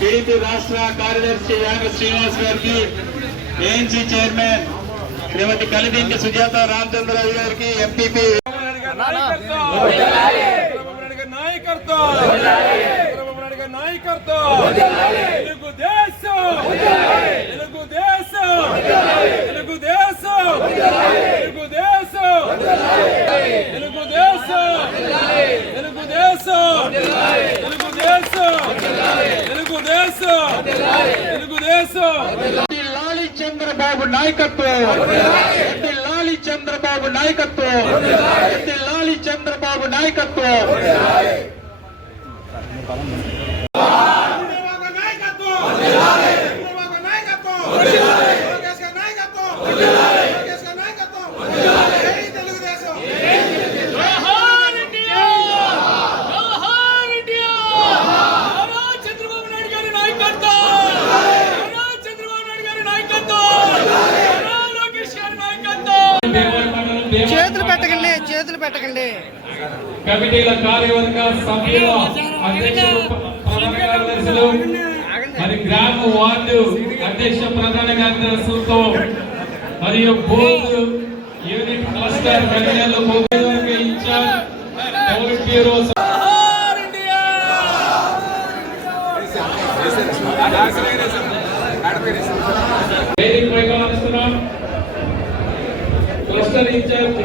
TDP రాష్ట్ర కార్యదర్శి యాగ శ్రీనివాస్ గారికి, ఏఎన్సీ చైర్మన్ శ్రీమతి కలిదింటి సుజాత రామచంద్రరావు గారికి, ఎంపీపీ చంద్రబాబు నాయకత్వం, లాలి చంద్రబాబు నాయకత్వం, లాలి చంద్రబాబు నాయకత్వం. చేతులు పెట్టకండి. కమిటీల కార్యవర్గ సభ్యుల అధ్యక్షులు, ప్రధాన కార్యదర్శులు, మరి గ్రామ వార్డు అధ్యక్ష ప్రధాన కార్యదర్శులతో మరియు బోర్డు యూనిట్ క్లస్టర్ కన్వీనర్లు, ఇన్ఛార్జ్ పౌరుట్ bureau cluster incharge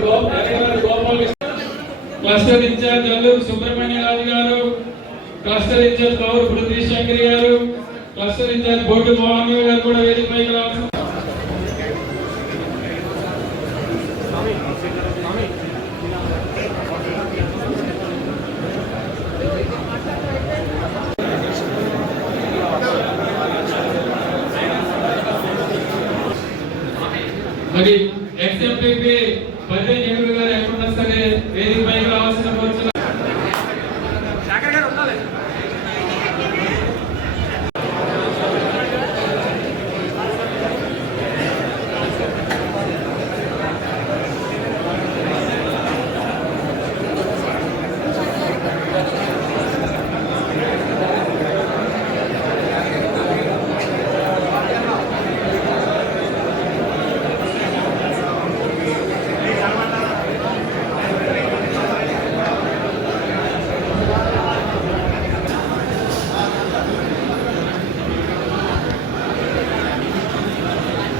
cluster incharge Alluru Subrahmanyaraju గారు, క్లస్టర్ ఇన్ఛార్జ్ కౌరు పృథ్వీ శంకర్ గారు, క్లస్టర్ ఇన్ఛార్జ్ బోర్డు మోహన్ గారు కూడా వేదికపైకి రావచ్చు. మరి ఎక్స్ఎంపీపీ పదే నెహ్రూ గారు ఎక్కడున్నా సరే వేదిక పైకి రావాల్సిన కోరుతున్నారు.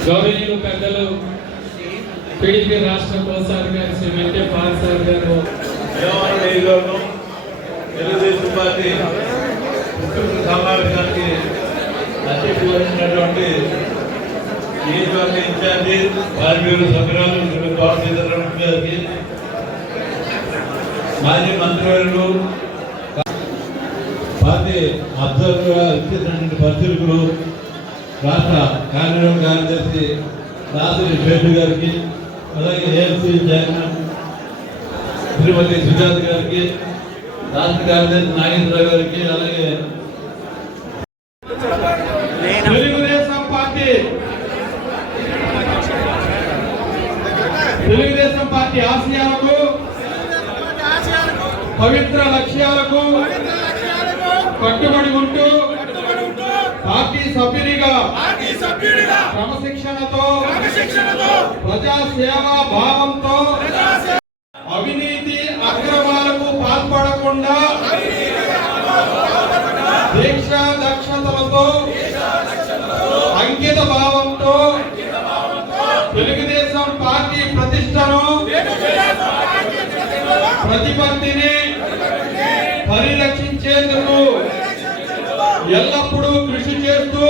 గౌరవనీయులు పెద్దలు టీడీపీ రాష్ట్ర కోశాధికారి శ్రీ వెంకటే పాల్సార్ గారు, తెలుగుదేశం పార్టీ సమావేశానికి అధ్యక్షులు వహించినటువంటి నియోజకవర్గ ఇన్ఛార్జి వారి సభ్యురాలు శ్రీమతి గారికి, మాజీ మంత్రివర్యులు, పార్టీ అబ్జర్వర్గా ఇచ్చేసినటువంటి పరిశీలకులు, రాష్ట్ర కార్యనిర్వహణ కార్యదర్శి దాసరి శేషు గారికి, అలాగే ఏఎల్సీ చైర్మన్ శ్రీమతి సుజాత గారికి, రాష్ట్ర కార్యదర్శి నాగేంద్రరావు గారికి, అలాగే తెలుగుదేశం పార్టీ ఆశయాలకు, పవిత్ర లక్ష్యాలకు కట్టుబడి ఉంటూ పార్టీ సభ్యునిగా క్రమశిక్షణతో ప్రజాసేవా భావంతో అవినీతి అక్రమాలకు పాల్పడకుండా దీక్షా దక్షతలతో అంకిత భావంతో తెలుగుదేశం పార్టీ ప్రతిష్టను, ప్రతిపత్తిని పరిరక్షించేందుకు ఎల్లప్పుడూ కృషి చేస్తూ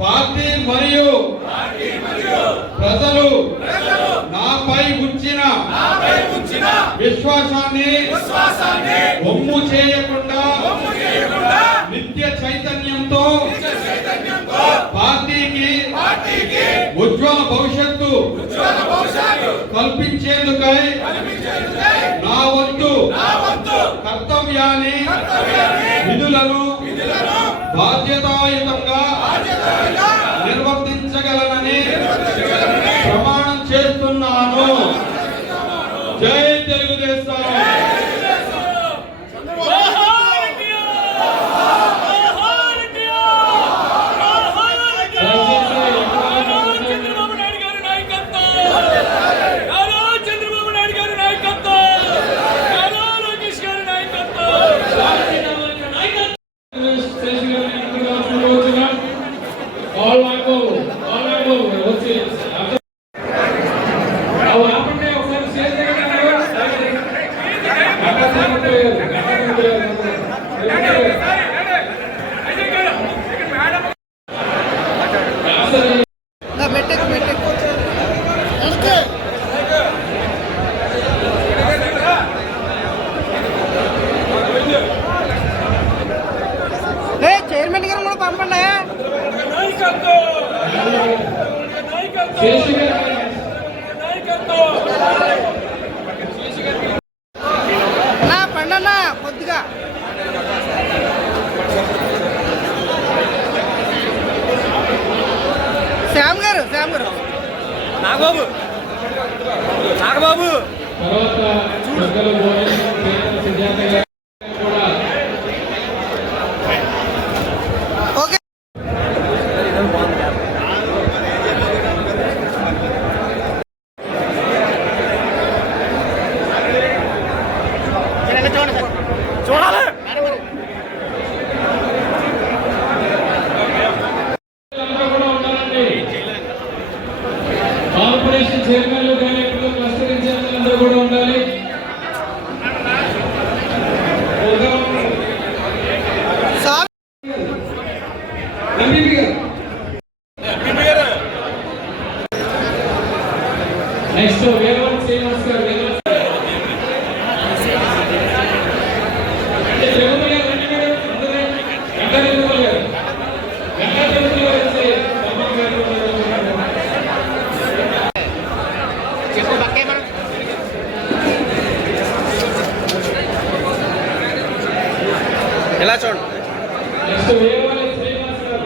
పార్టీ మరియు ప్రజలు నాపై ఉంచిన విశ్వాసాన్ని ఒమ్ము చేయకుండా నిత్య చైతన్యంతో పార్టీకి ఉజ్వల భవిష్యత్తు కల్పించేందుకై నా వంతు కర్తవ్యాన్ని, విధులను బాధ్యతాయుతంగా నిర్వర్తించగలనని ప్రమాణం చేస్తున్నాను. జై తెలుగుదేశం. మెట్టెక్కు మెట్టెక్కు చైర్మన్ గారు కూడా పంపండి. నా పండన్న కొద్దిగా శ్యామ్ గారు నాగబాబు తర్వాత పెద్దలు సుజాత గారు కూడా ఓకే. చూడాలి కార్పొరేషన్ చైర్మన్లు కానీ క్లస్టర్ ఇన్ఛార్జీలు అందరూ కూడా ఉండాలి. నెక్స్ట్ వేరవల్ శ్రీనివాస్ గారు ఎలా చూడండి. నెక్స్ట్ వేరవల్ శ్రీనివాస్ గారు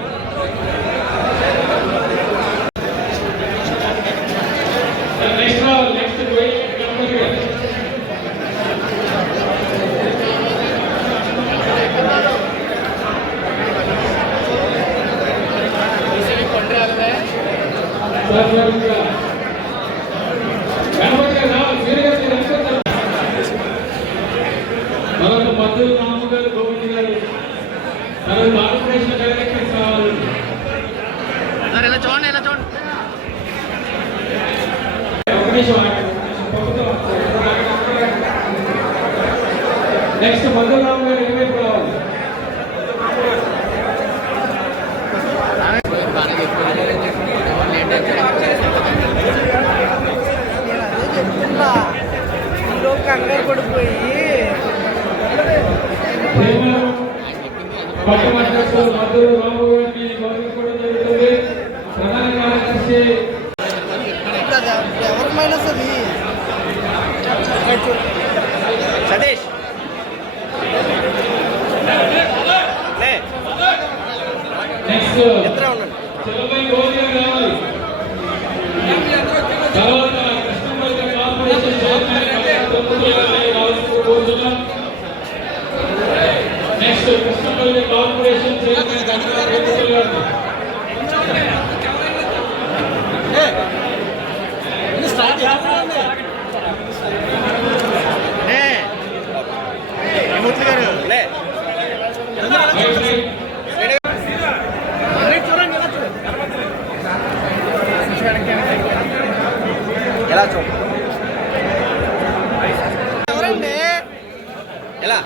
నెక్స్ట్ గణపతి గారు మరొక మద్దతు రాము గారు గోవింద్ గారు తర్వాత కార్పొరేషన్ డైరెక్టర్ కావాలి. నెక్స్ట్ మద్దతు రాము గారు ఇటువైపు రావాలి. ఈరోజు కంగారు పడిపోయి పట్టణాధ్యక్షులు మద్దతు రాము గారిని గౌరవించుకోవడం జరుగుతుంది. ప్రధాన కార్యదర్శి ఎవరి మైనస్ అది సతీష్ నెక్స్ట్ చెల్లపై గోవింద్ గారు రావాలి. తర్వాత కృష్ణపల్లి కార్పొరేషన్ చైర్మన్ కోరుతున్నాం. నెక్స్ట్ కృష్ణపల్లి కార్పొరేషన్ చైర్మన్ గారు ఎలా చూడండి. ఎవరండి ఎలా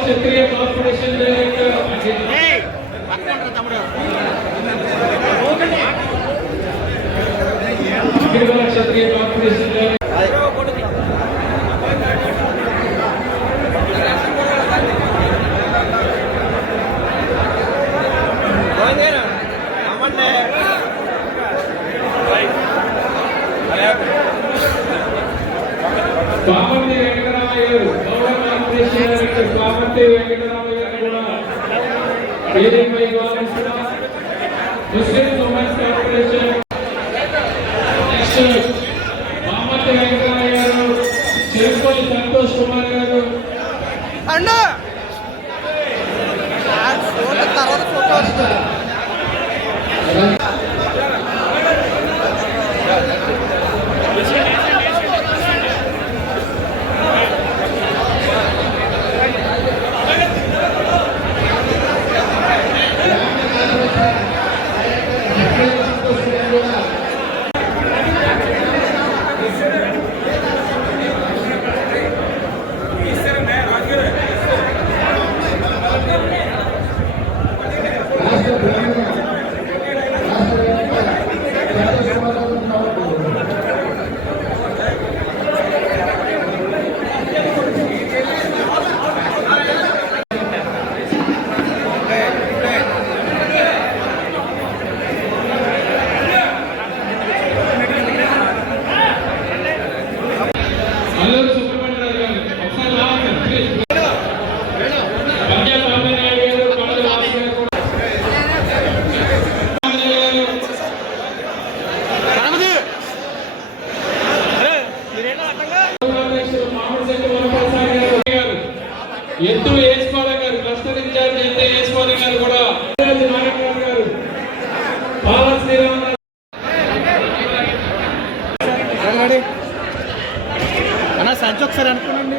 క్షత్రియ కార్పొరేషన్ డైరెక్టర్ క్షత్రియ కార్పొరేషన్ డైరెక్టర్ పాపర్తి వెంకటరామయ్య గారు గౌరవ కార్పొరేషన్ డైరెక్టర్ పాపర్తి వెంకటరామయ్య గారు కూడా వేదికపై గౌరవిస్తున్నారు. ముస్లిం ఉమెన్స్ కార్పొరేషన్ నెక్స్ట్ మామతి వెంకటరాయ గారు, చెరుపల్లి సంతోష్ కుమార్ గారు, అన్న ఫోటో తర్వాత ఫోటో వస్తుంది. అల్లూరు సుబ్రహ్మణ్యరావు గారు ఒకసారి రావాలి ప్లీజ్. పంజాబ్ రామనాయుడు గారు, కొడల వాసు గారు కూడా. మామిడిశెట్టి వనప్రసాద్ గారు, ఎత్తు వేసుకోవాలి గారు, క్లస్టర్ ఇన్ఛార్జ్ ఎత్తు వేసుకోవాలి గారు కూడా. నారాయణ గారు, పాల శ్రీరామ్ అన్న సంచి ఒకసారి అనుకోండి.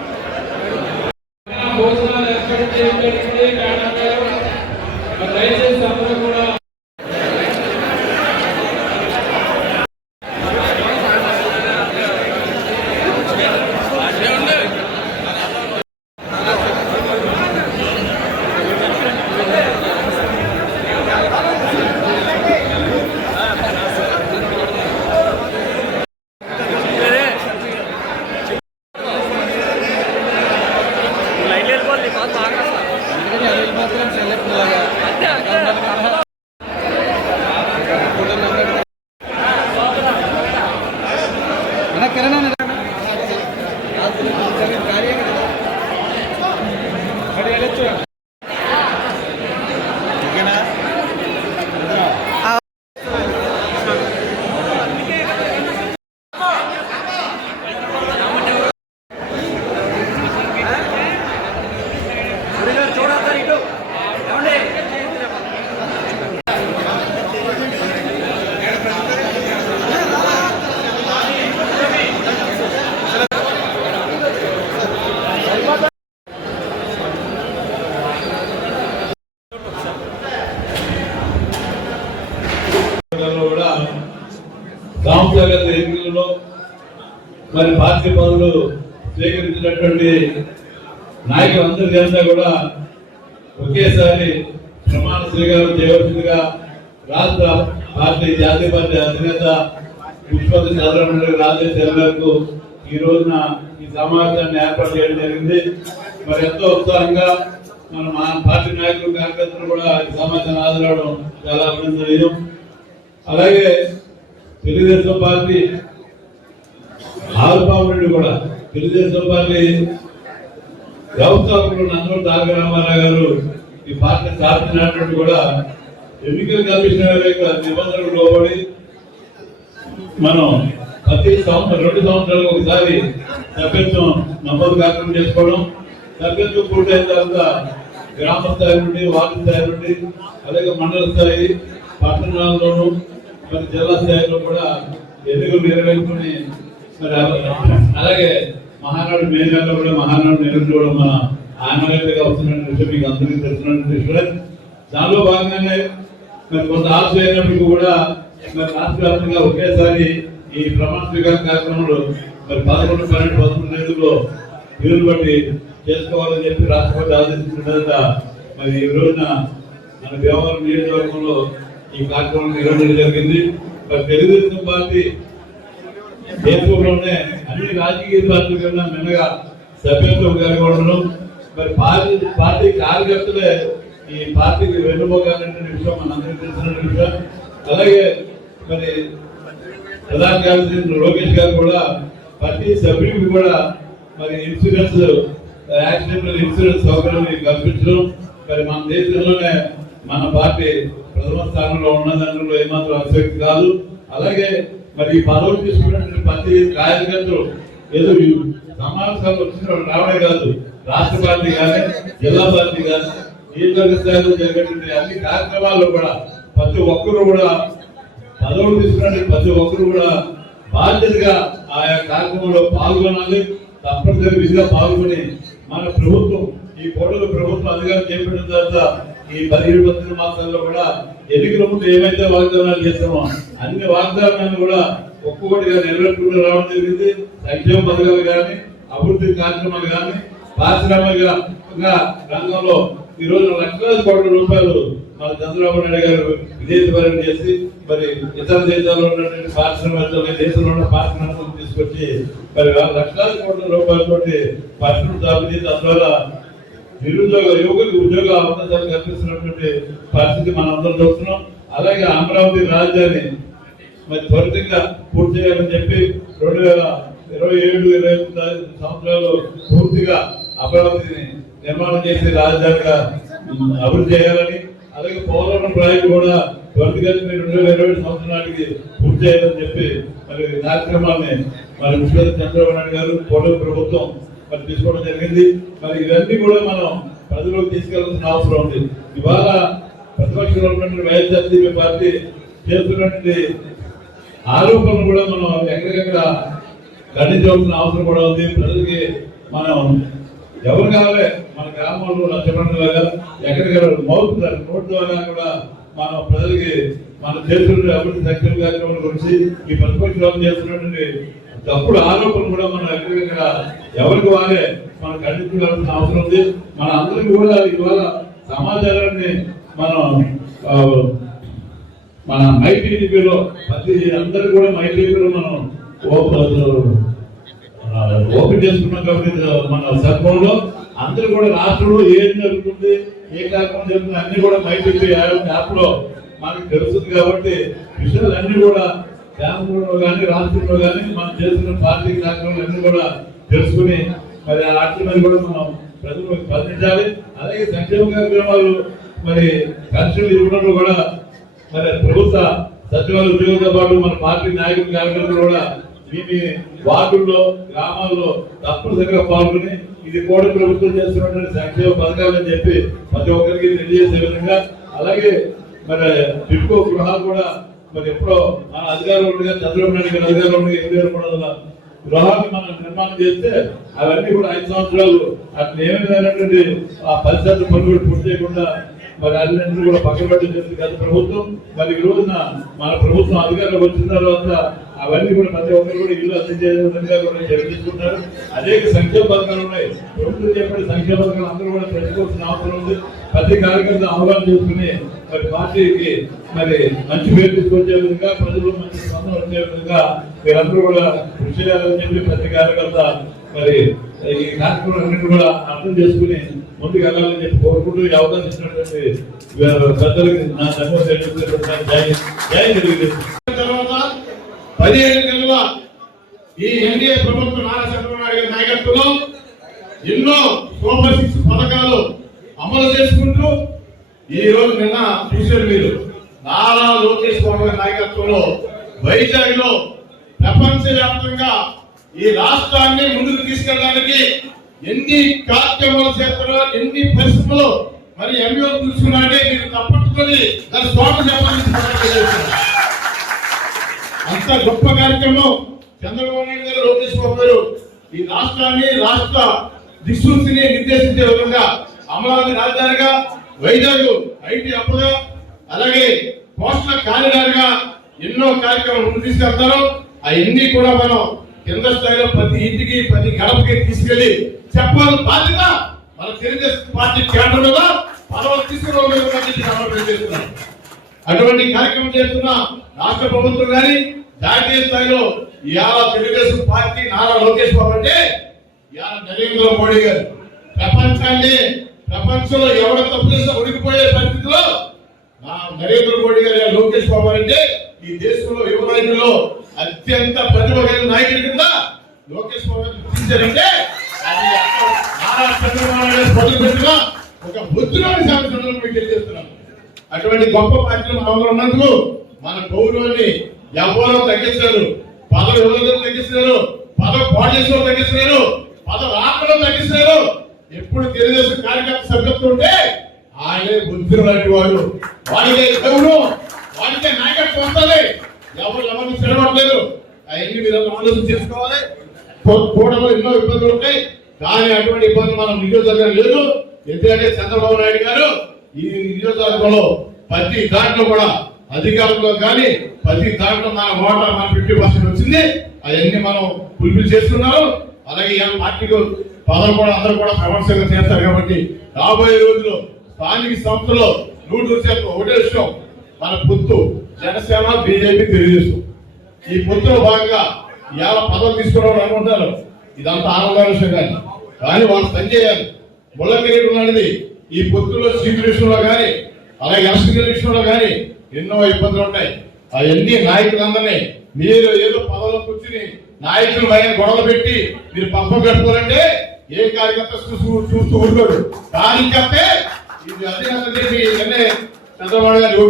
భోజనాలు ఏర్పాటు చేయడం జరిగింది. మేడం గారు, మరి దయచేసి అందరూ కూడా కూడా సాంస్కృతిక ఎన్నికలలో మరి పార్టీ పదవులు స్వీకరించినటువంటి నాయకులందరికీ అంతా కూడా ఒకేసారి ప్రమాణ స్వీకారం చేయవలసిందిగా రాష్ట్ర పార్టీ జాతీయ పార్టీ అధినేత ముఖ్యమంత్రి చంద్రబాబు నాయుడు రాజేశ్వర గారు ఈ రోజున ఈ సమావేశాన్ని ఏర్పాటు చేయడం జరిగింది. మరి ఎంతో ఉత్సాహంగా మా పార్టీ నాయకులు కార్యకర్తలు కూడా ఈ సమావేశాన్ని హాజరవడం చాలా అభినందనీయం. అలాగే తెలుగుదేశం పార్టీ ఆవిర్భావం కూడా తెలుగుదేశం పార్టీ వ్యవస్థాపకులు నందమూరి తారక రామారావు గారు ఈ పార్టీ స్థాపించినటువంటి కూడా ఎన్నికల కమిషన్ యొక్క నిబంధనలు లోబడి మనం ప్రతి సంవత్సరం 2 సంవత్సరాలకు ఒకసారి సభ్యత్వం నమోదు కార్యక్రమం చేసుకోవడం, సభ్యత్వం పూర్తయిన తర్వాత గ్రామ స్థాయి నుండి వార్డు స్థాయి నుండి అలాగే మండల స్థాయి పట్టణాల్లోనూ మరి జిల్లా స్థాయిలో కూడా ఎన్నికలు నిర్వహించుకుని మరి అలాగే మహానాడు మేఘాల్లో కూడా మహానాడు నిర్వహించుకోవడం మన ఆనవాయితీగా వస్తున్న విషయం మీకు అందరికీ తెలిసినటువంటి విషయం. దానిలో భాగంగానే మరి కొంత ఆలస్యం అయినప్పటికీ కూడా మరి రాష్ట్ర వ్యాప్తంగా ఒకేసారి ఈ ప్రమాణ స్వీకార కార్యక్రమంలో మరి 11, 12, 13 తేదీలో వీరులు బట్టి చేసుకోవాలని చెప్పి రాష్ట్రపతి ఆదేశించిన తర్వాత మరి ఈ రోజున మన భీమవరం నియోజకవర్గంలో ఈ కార్యక్రమం నిర్వహించడం జరిగింది. మరి తెలుగుదేశం పార్టీ దేశంలోనే అన్ని రాజకీయ పార్టీల కన్నా మెనగా సభ్యత్వం కలిగి ఉండడం, మరి పార్టీ కార్యకర్తలే ఈ పార్టీకి వెన్నుపోగాలనే విషయం మనందరికీ తెలిసిన విషయం. అలాగే మరి ప్రధాన కార్యదర్శి లోకేష్ గారు కూడా ప్రతి సభ్యుడికి కూడా మరి యాక్సిడెంటల్ ఇన్సూరెన్స్ సౌకర్యం కల్పించడం మరి మన దేశంలోనే మన పార్టీ ప్రథమ స్థానంలో ఉన్న దాంట్లో ఏమాత్రం ఆసక్తి కాదు. అలాగే మరి ఈ పదవులు తీసుకున్నటువంటి ప్రతి కార్యకర్తలు ఏదో సమావేశాలు వచ్చిన రావడే కాదు, రాష్ట్ర పార్టీ కానీ జిల్లా పార్టీ కానీ నియోజకవర్గ స్థాయిలో జరిగేటువంటి అన్ని కార్యక్రమాల్లో కూడా ప్రతి ఒక్కరు కూడా పదవులు తీసుకున్నటువంటి ప్రతి ఒక్కరు కూడా బాధ్యతగా ఆయా కార్యక్రమంలో పాల్గొనాలి. తప్పనిసరి విధిగా పాల్గొని మన ప్రభుత్వం ఈ కోడల ప్రభుత్వం అధికారం చేపట్టిన తర్వాత ఈ 17 మాసాల్లో కూడా ఎన్నికల ముందు ఏమైతే వాగ్దానాలు చేస్తామో అన్ని వాగ్దానాలను కూడా ఒక్కొక్కటిగా నెరవేర్చుకుంటూ రావడం జరిగింది. సంక్షేమ పథకాలు కానీ అభివృద్ధి కార్యక్రమాలు కానీ పారిశ్రామిక రంగంలో ఈ రోజు లక్షలాది కోట్ల రూపాయలు మన చంద్రబాబు నాయుడు గారు విదేశీ పర్యటన చేసి మరి ఇతర దేశాల్లో ఉన్నటువంటి పారిశ్రామిక దేశంలో ఉన్న పారిశ్రామికలు తీసుకొచ్చి మరి లక్షలాది కోట్ల రూపాయలతోటి పరిశ్రమ స్థాపించి తద్వారా నిరుద్యోగ యువకులకు ఉద్యోగ అవకాశాలు కల్పిస్తున్నటువంటి పరిస్థితి మనం అందరం చూస్తున్నాం. అలాగే అమరావతి రాజధాని మరి త్వరితంగా పూర్తి చేయాలని చెప్పి 2027-28 సంవత్సరాలు పూర్తిగా అమరావతిని నిర్మాణం చేసి రాజధానిగా అభివృద్ధి చేయాలని, అలాగే పోలవరం ప్రాజెక్టు కూడా త్వరితగతిన 2027 సంవత్సరానికి పూర్తి చేయాలని చెప్పి మరి కార్యక్రమాన్ని మరి ముఖ్యమంత్రి చంద్రబాబు నాయుడు గారు కోటల ప్రభుత్వం మరి తీసుకోవడం జరిగింది. మరి ఇవన్నీ కూడా మనం ప్రజలకు తీసుకెళ్లాల్సిన అవసరం ఉంది. ఇవాళ ప్రతిపక్షంలో ఉన్నటువంటి వైఎస్ఆర్సీపీ పార్టీ చేస్తున్నటువంటి ఆరోపణలు కూడా మనం ఎక్కడికక్కడ ఖండించవలసిన అవసరం కూడా ఉంది. ప్రజలకి మనం ఎవరు కావాలి మన గ్రామంలో లక్షణంగా ఎక్కడికక్కడ మౌత్ నోట్ ద్వారా కూడా మనం ప్రజలకి మన చేస్తున్న అభివృద్ధి సంక్షేమ కార్యక్రమాల గురించి ఈ ప్రతిపక్షంలో చేస్తున్నటువంటి తప్పుడు ఆరోపణలు కూడా మనం ఎక్కడికక్కడ ఎవరికి వారే మనం ఖండించాల్సిన అవసరం ఉంది. మన అందరికీ కూడా ఇవాళ సమాచారాన్ని మనం మన మైటీవీలో ప్రతి అందరూ కూడా మైటీవీలో మనం ఓపెన్ చేసుకున్నాం కాబట్టి మన సర్వంలో అందరూ కూడా రాష్ట్రంలో ఏం జరుగుతుంది, ఏ కార్యక్రమం జరుగుతుంది అన్ని కూడా మైటీవీ యాప్ లో మనకు తెలుస్తుంది. కాబట్టి విషయాలన్నీ కూడా గ్రామంలో కానీ రాష్ట్రంలో కానీ మనం చేస్తున్న పార్టీ కార్యక్రమాలు అన్ని కూడా తెలుసుకుని మరి వాటి మీద కూడా మనం ప్రజలకు స్పందించాలి. అలాగే సంక్షేమ కార్యక్రమాలు మరి పెన్షన్లు ఇవ్వడంలో కూడా మరి ప్రభుత్వ సచివాలయ ఉద్యోగులతో పాటు మన పార్టీ నాయకులు కార్యకర్తలు కూడా మీ వార్డుల్లో గ్రామాల్లో తప్పనిసరిగా పాల్గొని ఇది కూడా ప్రభుత్వం చేస్తున్నటువంటి సంక్షేమ పథకాలని చెప్పి ప్రతి ఒక్కరికి తెలియజేసే విధంగా, అలాగే మరి టిడ్కో గృహాలు కూడా మరి ఎప్పుడో మన అధికారంలో ఉండగా చంద్రబాబు నాయుడు గారి అధికారంలో ఉండగా 8,000 గృహాన్ని మనం నిర్మాణం చేస్తే అవన్నీ కూడా 5 సంవత్సరాలు అట్లా ఏమైనటువంటి ఆ పరిస్థితి పనులు కూడా పూర్తి చేయకుండా మరి అన్నింటినీ కూడా పక్కన పెట్టింది గత ప్రభుత్వం. మరి ఈ రోజున మన ప్రభుత్వం అధికారంలోకి వచ్చిన తర్వాత అవన్నీ కూడా ప్రతి ఒక్కరు కూడా ఇల్లు అందించే విధంగా కూడా జరిగిస్తున్నారు. అనేక సంక్షేమ పథకాలు ఉన్నాయి. ప్రభుత్వం చెప్పిన సంక్షేమ పథకాలు అందరూ కూడా పెట్టుకోవాల్సిన అవసరం ఉంది. ప్రతి కార్యకర్త అవగాహన చేసుకుని మరి పార్టీకి మరి మంచి పేరు తీసుకొచ్చే విధంగా ప్రజలు మంచి స్పందన వచ్చే విధంగా మీరందరూ కూడా కృషి చేయాలని చెప్పి ప్రతి కార్యకర్త మరి ఈ కార్యక్రమాలన్నింటి కూడా అర్థం చేసుకుని ముందుకు వెళ్ళాలని చెప్పి కోరుకుంటూ ఈ అవకాశం ఇచ్చినటువంటి పెద్దలకి నా ధన్యవాదాలు. జై తెలుగుదేశం. 17 నెలల ఈ ఎన్డీఏ ప్రభుత్వం నారా చంద్రబాబు నాయుడు గారి నాయకత్వంలో ఎన్నో సూపర్ 6 పథకాలు అమలు చేసుకుంటూ ఈ రోజు నిన్న చూశారు మీరు నారా లోకేష్ బాబు గారి నాయకత్వంలో వైజాగ్ లో ప్రపంచ వ్యాప్తంగా ఈ రాష్ట్రాన్ని ముందుకు తీసుకెళ్ళడానికి ఎన్ని కార్యక్రమాలు చేస్తారో ఎన్ని పరిస్థితులు మరి ఎంఈఓ చూసుకున్నారంటే మీరు తప్పట్టుకొని దాని స్వాగతం చెప్పాలని అంత గొప్ప కార్యక్రమం చంద్రబాబు నాయుడు గారు లోకేష్ బాబు గారు ఈ రాష్ట్రాన్ని రాష్ట్ర దిక్సూచిని నిర్దేశించే విధంగా అమరావతి రాజధానిగా, వైజాగ్ ఐటీ హబ్గా, అలాగే కోస్టల్ కారిడార్ గా ఎన్నో కార్యక్రమాలు ముందు తీసుకెళ్తారు. అవన్నీ కూడా మనం కింద స్థాయిలో ప్రతి ఇంటికి ప్రతి గడపకి తీసుకెళ్లి చెప్పాల్సిన బాధ్యత మన తెలుగుదేశం పార్టీ కేంద్రం మీద పదవులు తీసుకున్న అటువంటి కార్యక్రమం చేస్తున్న రాష్ట్ర ప్రభుత్వం కానీ జాతీయ స్థాయిలో ఇవాళ తెలుగుదేశం పార్టీ నారా లోకేష్ బాబు అంటే ఇవాళ నరేంద్ర మోడీ గారు ప్రపంచంలో ఎవరు తప్పు చేస్తే ఉడికిపోయే పరిస్థితిలో నరేంద్ర మోడీ గారు లోకేష్ బాబు అంటే ఈ దేశంలో యువ నాయకుల్లో అత్యంత ప్రతిభ కలిగిన నాయకుడి కింద లోకేష్ బాబు గుర్తించారంటే అది నారా చంద్రబాబు నాయుడు మొదలుపెట్టిన ఒక ముద్రని సందర్భంగా మీకు తెలియజేస్తున్నాను. అటువంటి గొప్ప పార్టీలు మనలో ఉన్నందుకు మన గౌరవాన్ని ఎవరో తగ్గించారు, పదవి ఎవరో తగ్గిస్తున్నారు, పదవి పాలిసీలో తగ్గిస్తున్నారు, పదవి ఆటలో తగ్గిస్తున్నారు. ఎప్పుడు తెలుగుదేశం కార్యకర్త సభ్యత్వం ఉంటే ఆయనే బుద్ధులు లాంటి వాడు, వాడికే గౌరవం, వాడికే నాయకత్వం వస్తుంది. ఎవరిని చెడవట్లేదు. అవన్నీ మీరు ఆలోచన చేసుకోవాలి. కూడలో ఎన్నో ఇబ్బందులు ఉంటాయి, కానీ అటువంటి ఇబ్బంది మనం నియోజకవర్గం లేదు. ఎందుకంటే చంద్రబాబు నాయుడు గారు ఈ నియోజకవర్గంలో ప్రతి దాంట్లో కూడా అధికారంలో కానీ ప్రతి దాంట్లో మన ఓటర్ మన 50% వచ్చింది. అవన్నీ మనం ఫుల్ఫిల్ చేస్తున్నాం. అలాగే ఈ పార్టీకి పదవి కూడా అందరూ కూడా ప్రమోషంగా చేస్తారు. కాబట్టి రాబోయే రోజుల్లో స్థానిక సంస్థలో 100% ఒకటే విషయం, మన పొత్తు జనసేన బీజేపీ తెలుగుదేశం ఈ పొత్తులో భాగంగా ఇవాళ పదవి తీసుకున్నాడు అనుకుంటారు. ఇదంతా ఆనందమైన విషయం కానీ వాళ్ళు పనిచేయాలి. ముళ్ళగిరి అనేది ఈ పొత్తులో సీట్ల విషయంలో కానీ అలాగే ఎలక్షన్ విషయంలో కానీ ఎన్నో ఇబ్బందులు ఉంటాయి. అవన్నీ నాయకులందరినీ మీరు ఏదో పదవిలో కూర్చుని నాయకులు పైన గొడవలు పెట్టి మీరు పక్కన కట్టుకోవాలంటే ఏ కార్యకర్త చూస్తూ ఉంటాడు. కార్యకర్తే ఇది అదే చంద్రబాబు గారు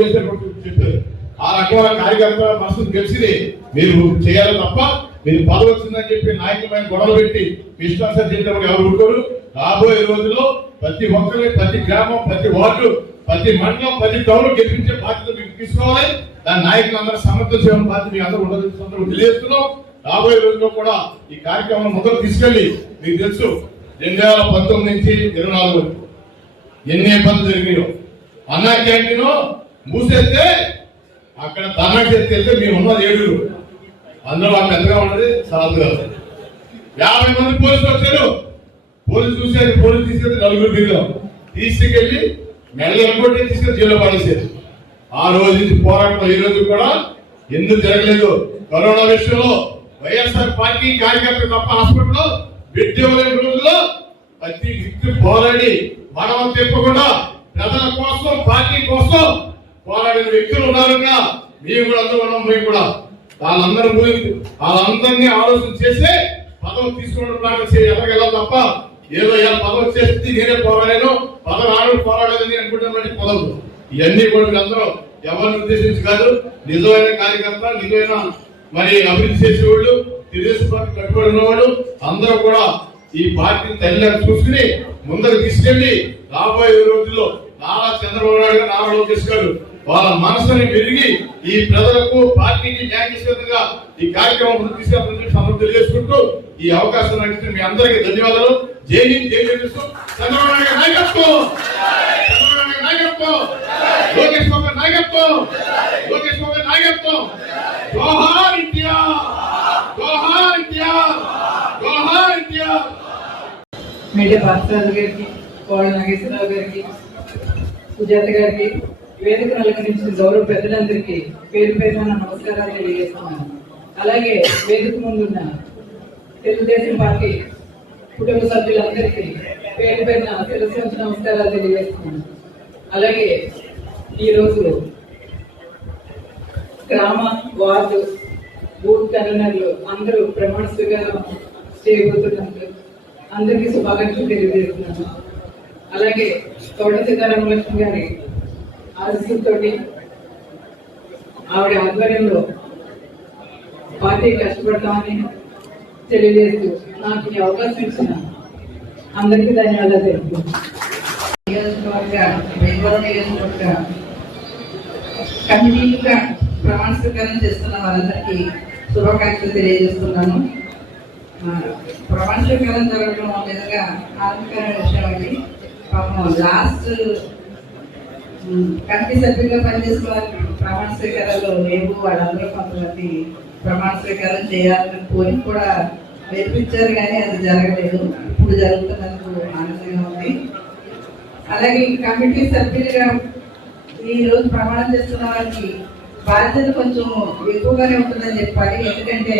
చెప్పారు. ఆ రకమైన కార్యకర్త మనసును తెలిసి మీరు చేయాలి తప్ప మీరు పదవి వచ్చిందని చెప్పి నాయకులమైన గొడవలు పెట్టి ఇష్టానుసారం చేసినప్పుడు ఎవరు ఉంటారు. రాబోయే రోజుల్లో ప్రతి ఒక్కరి ప్రతి గ్రామం ప్రతి వార్డు ప్రతి మండలం ప్రతి టౌన్ గెలిపించే బాధ్యత మీకు తీసుకోవాలి. దాని నాయకులందరూ సమర్థం చేయడం బాధ్యత మీకు అందరూ ఉండదు తెలియజేస్తున్నాం. రాబోయే రోజుల్లో కూడా ఈ కార్యక్రమం మొదలు తీసుకెళ్లి మీకు తెలుసు 2019 నుంచి 24 ఎన్ని ఇబ్బందులు జరిగినాయో. అన్నా క్యాంటీన్ మూసేస్తే అక్కడ ధర్నా చేస్తే మీరు ఉన్నది 7 అందులో మాకు పెద్దగా ఉన్నది సాధు కాదు. 50 మంది పోలీసులు వచ్చారు. పోలీసు చూసేది పోలీసు తీసుకెళ్తే 4 దిగాం తీసుకెళ్లి మెడలు ఎగ్గొట్టి తీసుకెళ్లి జైల్లో పడేసారు. ఆ రోజు నుంచి పోరాటం ఈ రోజు కూడా ఎందుకు జరగలేదు. కరోనా విషయంలో వైఎస్ఆర్ పార్టీ కార్యకర్త తప్ప హాస్పిటల్లో బెడ్ ఇవ్వలేని రోజుల్లో ప్రతి వ్యక్తి పోరాడి మనం చెప్పకుండా ప్రజల కోసం పార్టీ కోసం పోరాడిన వ్యక్తులు ఉన్నారుగా మేము కూడా అందరూ మేము కూడా వాళ్ళందరినీ ఆలోచన చేసి పదవి తీసుకోవడం ఎలాగెలా తప్ప ఏదో ఇలా పదవి చేస్తే నేనే పోరాడాను పదవి ఆడు పోరాడదని అనుకుంటున్నట్టు పదవులు ఇవన్నీ కూడా అందరూ ఎవరిని ఉద్దేశించి కాదు. నిజమైన కార్యకర్త నిజమైన మరి అభివృద్ధి చేసేవాళ్ళు తెలుగుదేశం పార్టీ కట్టుబడి ఉన్నవాళ్ళు అందరూ కూడా ఈ పార్టీని తల్లిని చూసుకుని ముందరు తీసుకెళ్లి రాబోయే రోజుల్లో నారా చంద్రబాబు నాయుడు గారు నారా లోకేష్ గారు వాళ్ళ మనసుని పెరిగి ఈ ప్రజలకు పార్టీకి న్యాయం చేసే విధంగా ఈ కార్యక్రమం తీసుకెళ్తామని తెలియజేసుకుంటూ ఈ అవకాశం ఇచ్చిన మీ అందరికీ ధన్యవాదాలు. జై హింద్ జై తెలుసు. చంద్రబాబు నాయుడు గారి నాయకత్వం, చంద్రబాబు నాయుడు గారి నాయకత్వం, లోకేష్ బాబు గారి నాయకత్వం, లోకేష్ బాబు గారి నాయకత్వం. జోహార్ ఇండియా, జోహార్ ఇండియా, జోహార్ ఇండియా. మీడియా పాత్రరాజు గారికి, కోడ నాగేశ్వరరావు గారికి, సుజాత గారికి, వేదిక అలంకరించిన గౌరవ పెద్దలందరికీ పేరు పేరున నమస్కారాలు తెలియజేస్తున్నాను. అలాగే వేదిక ముందున్న తెలుగుదేశం పార్టీ కుటుంబ సభ్యులందరికీ పేరు పేరున శిరస్సు నమస్కారాలు తెలియజేస్తున్నాను. అలాగే ఈరోజు గ్రామ వార్డు బూత్ కన్వీనర్లు అందరూ ప్రమాణ స్వీకారం చేయబోతున్నారు. అందరికీ శుభాకాంక్షలు తెలియజేస్తున్నాను. అలాగే తోట సీతారామలక్ష్మి గారి ఆశీస్సుతో ఆవిడ ఆధ్వర్యంలో పార్టీ కష్టపడతామని తెలియజేస్తూ నాకు ఈ అవకాశం ఇచ్చిన అందరికీ ధన్యవాదాలు తెలుపుతున్నాను. కమిటీగా ప్రమాణ స్వీకారం చేస్తున్న వారందరికీ శుభాకాంక్షలు తెలియజేస్తున్నాను. ప్రమాణ స్వీకారం జరగడం నిజంగా ఆనందకరమైన విషయం అండి. పాపం లాస్ట్ కమిటీ సభ్యులుగా పనిచేసిన ప్రమాణ స్వీకారాలు లేవు. వాళ్ళందరూ కొంతమంది ప్రమాణ స్వీకారం చేయాలని కోరి కూడా నేర్పించారు, కానీ అది జరగలేదు. ఇప్పుడు జరుగుతున్నందుకు ఆనందంగా ఉంది. అలాగే కమిటీ సభ్యులుగా ఈరోజు ప్రమాణం చేస్తున్న వారికి బాధ్యత కొంచెం ఎక్కువగానే ఉంటుందని చెప్పాలి. ఎందుకంటే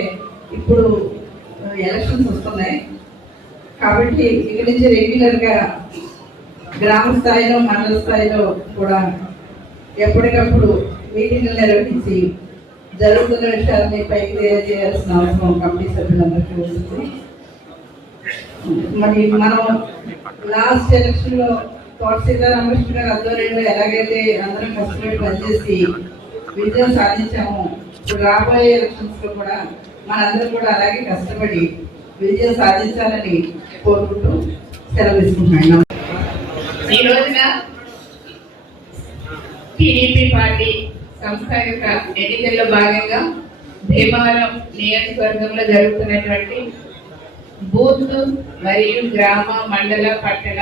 ఇప్పుడు ఎలక్షన్స్ వస్తున్నాయి కాబట్టి ఇక్కడి నుంచి రెగ్యులర్గా గ్రామ స్థాయిలో మండల స్థాయిలో కూడా ఎప్పటికప్పుడు మీటింగ్లు నిర్వహించి జరుగుతున్న విషయాన్ని పైకి తెలియజేయాల్సిన అవసరం కమిటీ సభ్యులందరికీ ఉంటుంది. మరి మనం లాస్ట్ ఎలక్షన్లో తోట సీతారామకృష్ణ గారి ఆధ్వర్యంలో ఎలాగైతే అందరం కష్టపడి పనిచేసి విజయం సాధించాము, ఇప్పుడు రాబోయే ఎలక్షన్స్ లో కూడా మనందరం కూడా అలాగే కష్టపడి విజయం సాధించాలని కోరుకుంటూ సెలవు తీసుకుంటున్నాను. ఈ రోజున టీడీపీ పార్టీ సంస్థాగత ఎన్నికల్లో భాగంగా భీమవరం నియోజకవర్గంలో జరుగుతున్నటువంటి బూత్ మరియు గ్రామ మండల పట్టణ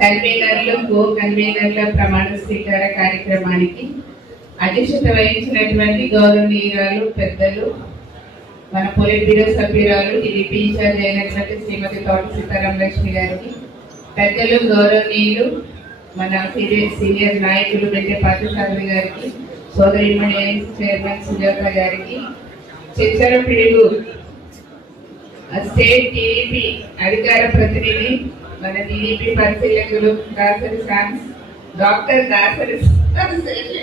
కన్వీనర్లు కో కన్వీనర్ల ప్రమాణ స్వీకార కార్యక్రమానికి అధ్యక్షత వహించినటువంటి గౌరవనీయురాలు పెద్దలు మన పొలిట్ బ్యూరో సభ్యురాలు టీడీపీ ఇన్ఛార్జ్ అయినటువంటి శ్రీమతి తోట సీతారామలక్ష్మి గారికి, పెద్దలు గౌరవనీయులు మన సీనియర్ నాయకులు వెంటే పార్థసారథి గారికి, సోదరిమణి చైర్మన్ సుజాత గారికి, చిచ్చర పిడుగు స్టేట్ టీడీపీ అధికార ప్రతినిధి మన టీడీపీ పరిశీలకులు డాక్టర్ దాసరి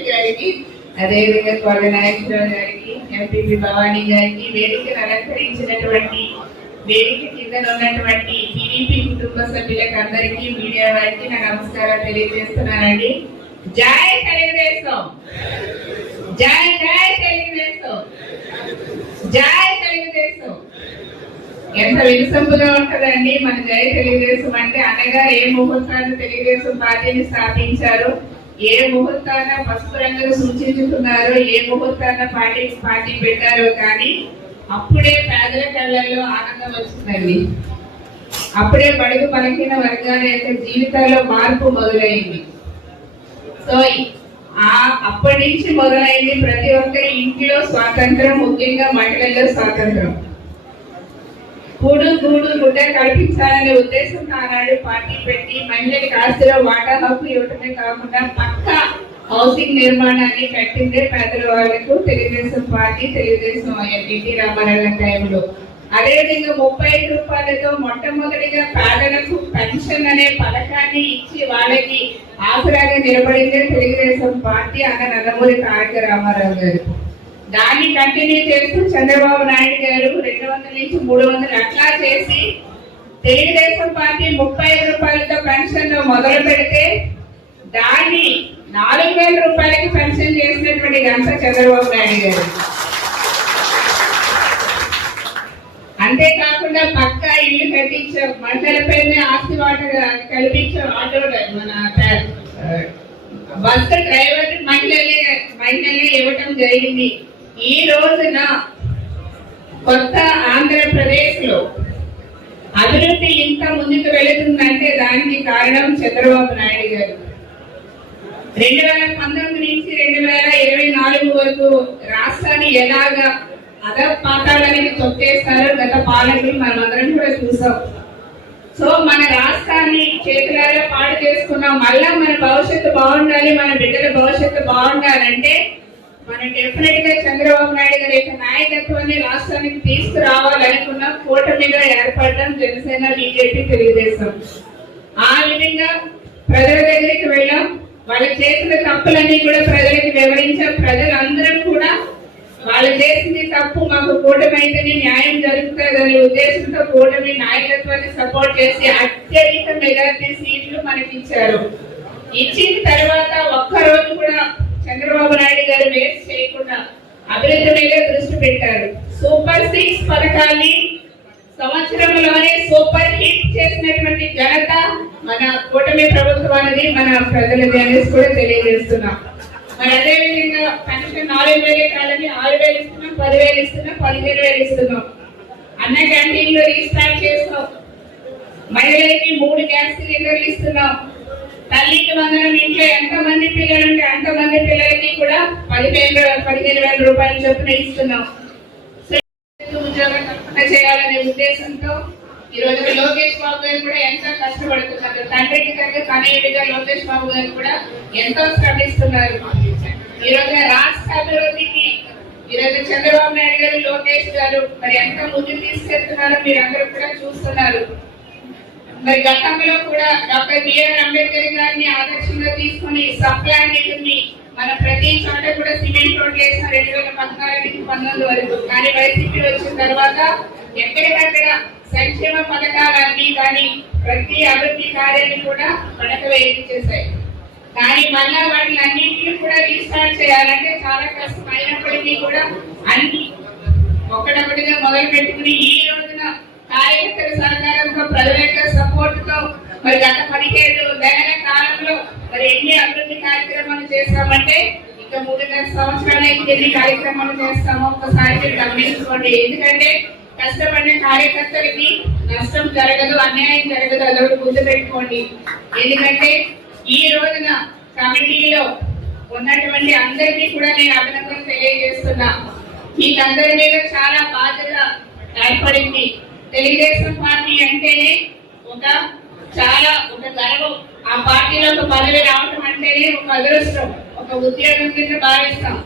గారికి, అదేవిధంగా కొల్ల నాగేశ్వరరావు గారికి, ఎంపీపీ భవానీ గారికి, వేదికను అలంకరించినటువంటి వేదిక కింద ఉన్నటువంటి టీడీపీ కుటుంబ సభ్యులకు అందరికీ, మీడియా వారికి నా నమస్కారాలు తెలియజేస్తున్నానండి. జై తెలుగుదేశం, జై జై తెలుగుదేశం, జై తెలుగుదేశం. ఎంత వినసొంపుగా ఉంటదండి మన జై తెలుగుదేశం అంటే. అనగా ఏ ముహూర్తాన్ని తెలుగుదేశం పార్టీని స్థాపించారు, ఏ ముహూర్తాన పసుపు రంగును సూచించుకున్నారో, ఏ ముహూర్తాన పార్టీ పెట్టారో, కానీ అప్పుడే పేదల కళ్ళల్లో ఆనందం వచ్చిందండి. అప్పుడే బడుగు బలహీన వర్గాల యొక్క జీవితాల్లో మార్పు మొదలైంది. సో అప్పటి నుంచి మొదలైంది ప్రతి ఒక్కరి ఇంట్లో స్వాతంత్రం, ముఖ్యంగా మహిళల్లో స్వాతంత్రం. కూడు గూడు గుడ్డ కల్పించాలనే ఉద్దేశంతో ఆనాడు పార్టీ పెట్టి మహిళలకు ఆస్తిలో వాటా హక్కు ఇవ్వటమే కాకుండా పక్కా హౌసింగ్ నిర్మాణాన్ని కట్టిందే పేదల వాళ్లకు తెలుగుదేశం పార్టీ, తెలుగుదేశం ఎన్టీ రామారావు గారి టైంలో. అదేవిధంగా 35 రూపాయలతో మొట్టమొదటిగా పేదలకు పెన్షన్ అనే పథకాన్ని ఇచ్చి వాళ్ళకి ఆసరాగా నిలబడిందే తెలుగుదేశం పార్టీ అన్న నందమూరి తారక రామారావు గారు. దాన్ని కంటిన్యూ చేస్తూ చంద్రబాబు నాయుడు గారు 200 నుంచి 300 అట్లా చేసి తెలుగుదేశం పార్టీ 35 రూపాయలతో పెన్షన్ మొదలు పెడితే దాన్ని 4000 రూపాయలకి పెన్షన్ చేసినటువంటి ఘనత చంద్రబాబు నాయుడు గారు. అంతేకాకుండా పక్కా ఇల్లు కట్టించాం, మహిళలపైనే ఆస్తి వాటగా కల్పించాం. ఆటో మన బస్సు డ్రైవర్ మహిళలే ఇవ్వటం జరిగింది. ఈ రోజున కొత్త ఆంధ్రప్రదేశ్ లో అభివృద్ధి ఇంత ముందుకు వెళుతుందంటే దానికి కారణం చంద్రబాబు నాయుడు గారు. 2019 నుంచి 2024 వరకు రాష్ట్రాన్ని ఎలాగా పాతాళానికి తొక్కేస్తారో గత పాలకులు మనమందరం కూడా చూసాం. సో మన రాష్ట్రాన్ని చేతులారా పాడు చేసుకున్నాం. మళ్ళా మన భవిష్యత్తు బాగుండాలి, మన బిడ్డల భవిష్యత్తు బాగుండాలంటే మనం డెఫినెట్ గా చంద్రబాబు నాయుడు గారి యొక్క నాయకత్వాన్ని రాష్ట్రానికి తీసుకురావాలనుకున్న కూటమిగా ఏర్పడడం జనసేన, బీజేపీ, తెలుగుదేశం. ఆ విధంగా ప్రజల దగ్గరికి వెళ్ళాం, వాళ్ళ చేసిన తప్పులన్నీ కూడా ప్రజలకు వివరించాం. ప్రజలందరం కూడా వాళ్ళు చేసింది తప్పు, మాకు కూటమి అయితేనే న్యాయం జరుగుతుందనే ఉద్దేశంతో కూటమి నాయకత్వాన్ని సపోర్ట్ చేసి అత్యధిక మెజారిటీ సీట్లు మనకి ఇచ్చారు. ఇచ్చిన తర్వాత ఒక్కరోజు కూడా చంద్రబాబు నాయుడు గారు వేస్ట్ చేయకుండా అభివృద్ధి మీద దృష్టి పెట్టారు. సూపర్ 6 పథకాన్ని సంవత్సరంలోనే సూపర్ హిట్ చేసినటువంటి ఘనత మన కూటమి ప్రభుత్వానికి, మన ప్రజలది అనేసి కూడా తెలియజేస్తున్నాం. మరి అదేవిధంగా పెన్షన్ 4000 కాలని 6000 ఇస్తున్నాం, 10,000 ఇస్తున్నాం, 15,000 ఇస్తున్నాం. అన్న క్యాంటీన్లు రీస్టార్ట్ చేస్తాం. మహిళలకి 3 గ్యాస్ సిలిండర్లు ఇస్తున్నాం. తల్లికి వందనం, ఇంట్లో ఎంతమంది పిల్లలు ఉంటే అంతమంది పిల్లలకి కూడా 15,000 రూపాయల చొప్పున ఇస్తున్నాం. ఉద్యోగ కల్పన చేయాలనే ఉద్దేశంతో ఈ రోజు లోకేష్ బాబు గారు కూడా ఎంతో కష్టపడుతున్నారు. తండ్రికి తగ్గ తనయుడిగా లోకేష్ బాబు గారు కూడా ఎంతో శ్రమిస్తున్నారు. ఈ రోజు రాష్ట్ర అభివృద్ధికి ఈ రోజు చంద్రబాబు నాయుడు గారు, లోకేష్ గారు మరి ఎంత ముందుకు తీసుకెళ్తున్నారో మీరు అందరూ కూడా చూస్తున్నారు. మరి గతంలో కూడా డాక్టర్ బిఆర్ అంబేద్కర్ గారిని ఆదర్శంగా తీసుకుని సప్లాన్ నిధుల్ని మన ప్రతి చోట కూడా సిమెంట్ రోడ్లు వేసిన 2014 నుంచి 19 వరకు. కానీ వైసీపీ వచ్చిన తర్వాత ఎక్కడికక్కడ సంక్షేమ పథకాలన్నీ కానీ ప్రతి అభివృద్ధి కార్యాన్ని కూడా పడక వేయించేశాయి. కానీ మళ్ళా వాటిని అన్నింటినీ కూడా రీస్టార్ట్ చేయాలంటే చాలా కష్టం అయినప్పటికీ కూడా అన్ని ఒకటొకటిగా మొదలు పెట్టుకుని ఈ రోజున కార్యకర్తల సహకారంతో ప్రజల యొక్క సపోర్ట్ తో మరి గత 17 నెలల కాలంలో మరి ఎన్ని అభివృద్ధి కార్యక్రమాలు చేస్తామంటే ఇంకా 3.5 సంవత్సరాలకి ఎన్ని కార్యక్రమాలు చేస్తామో ఒక్కసారి మీరు గమనించుకోండి. ఎందుకంటే కష్టపడిన కార్యకర్తలకి నష్టం జరగదు, అన్యాయం జరగదు, అదొకటి గుర్తు పెట్టుకోండి. ఎందుకంటే ఈ రోజున కమిటీలో ఉన్నటువంటి అందరికీ కూడా నేను అభినందనలు తెలియజేస్తున్నా. మీకందరి మీద చాలా బాధ్యత ఏర్పడింది. తెలుగుదేశం పార్టీ అంటేనే ఒక గర్వం. ఆ పార్టీలో ఒక పదవి రావటం అంటేనే ఒక అదృష్టం, ఒక ఉద్యోగం కింద భావిస్తాం.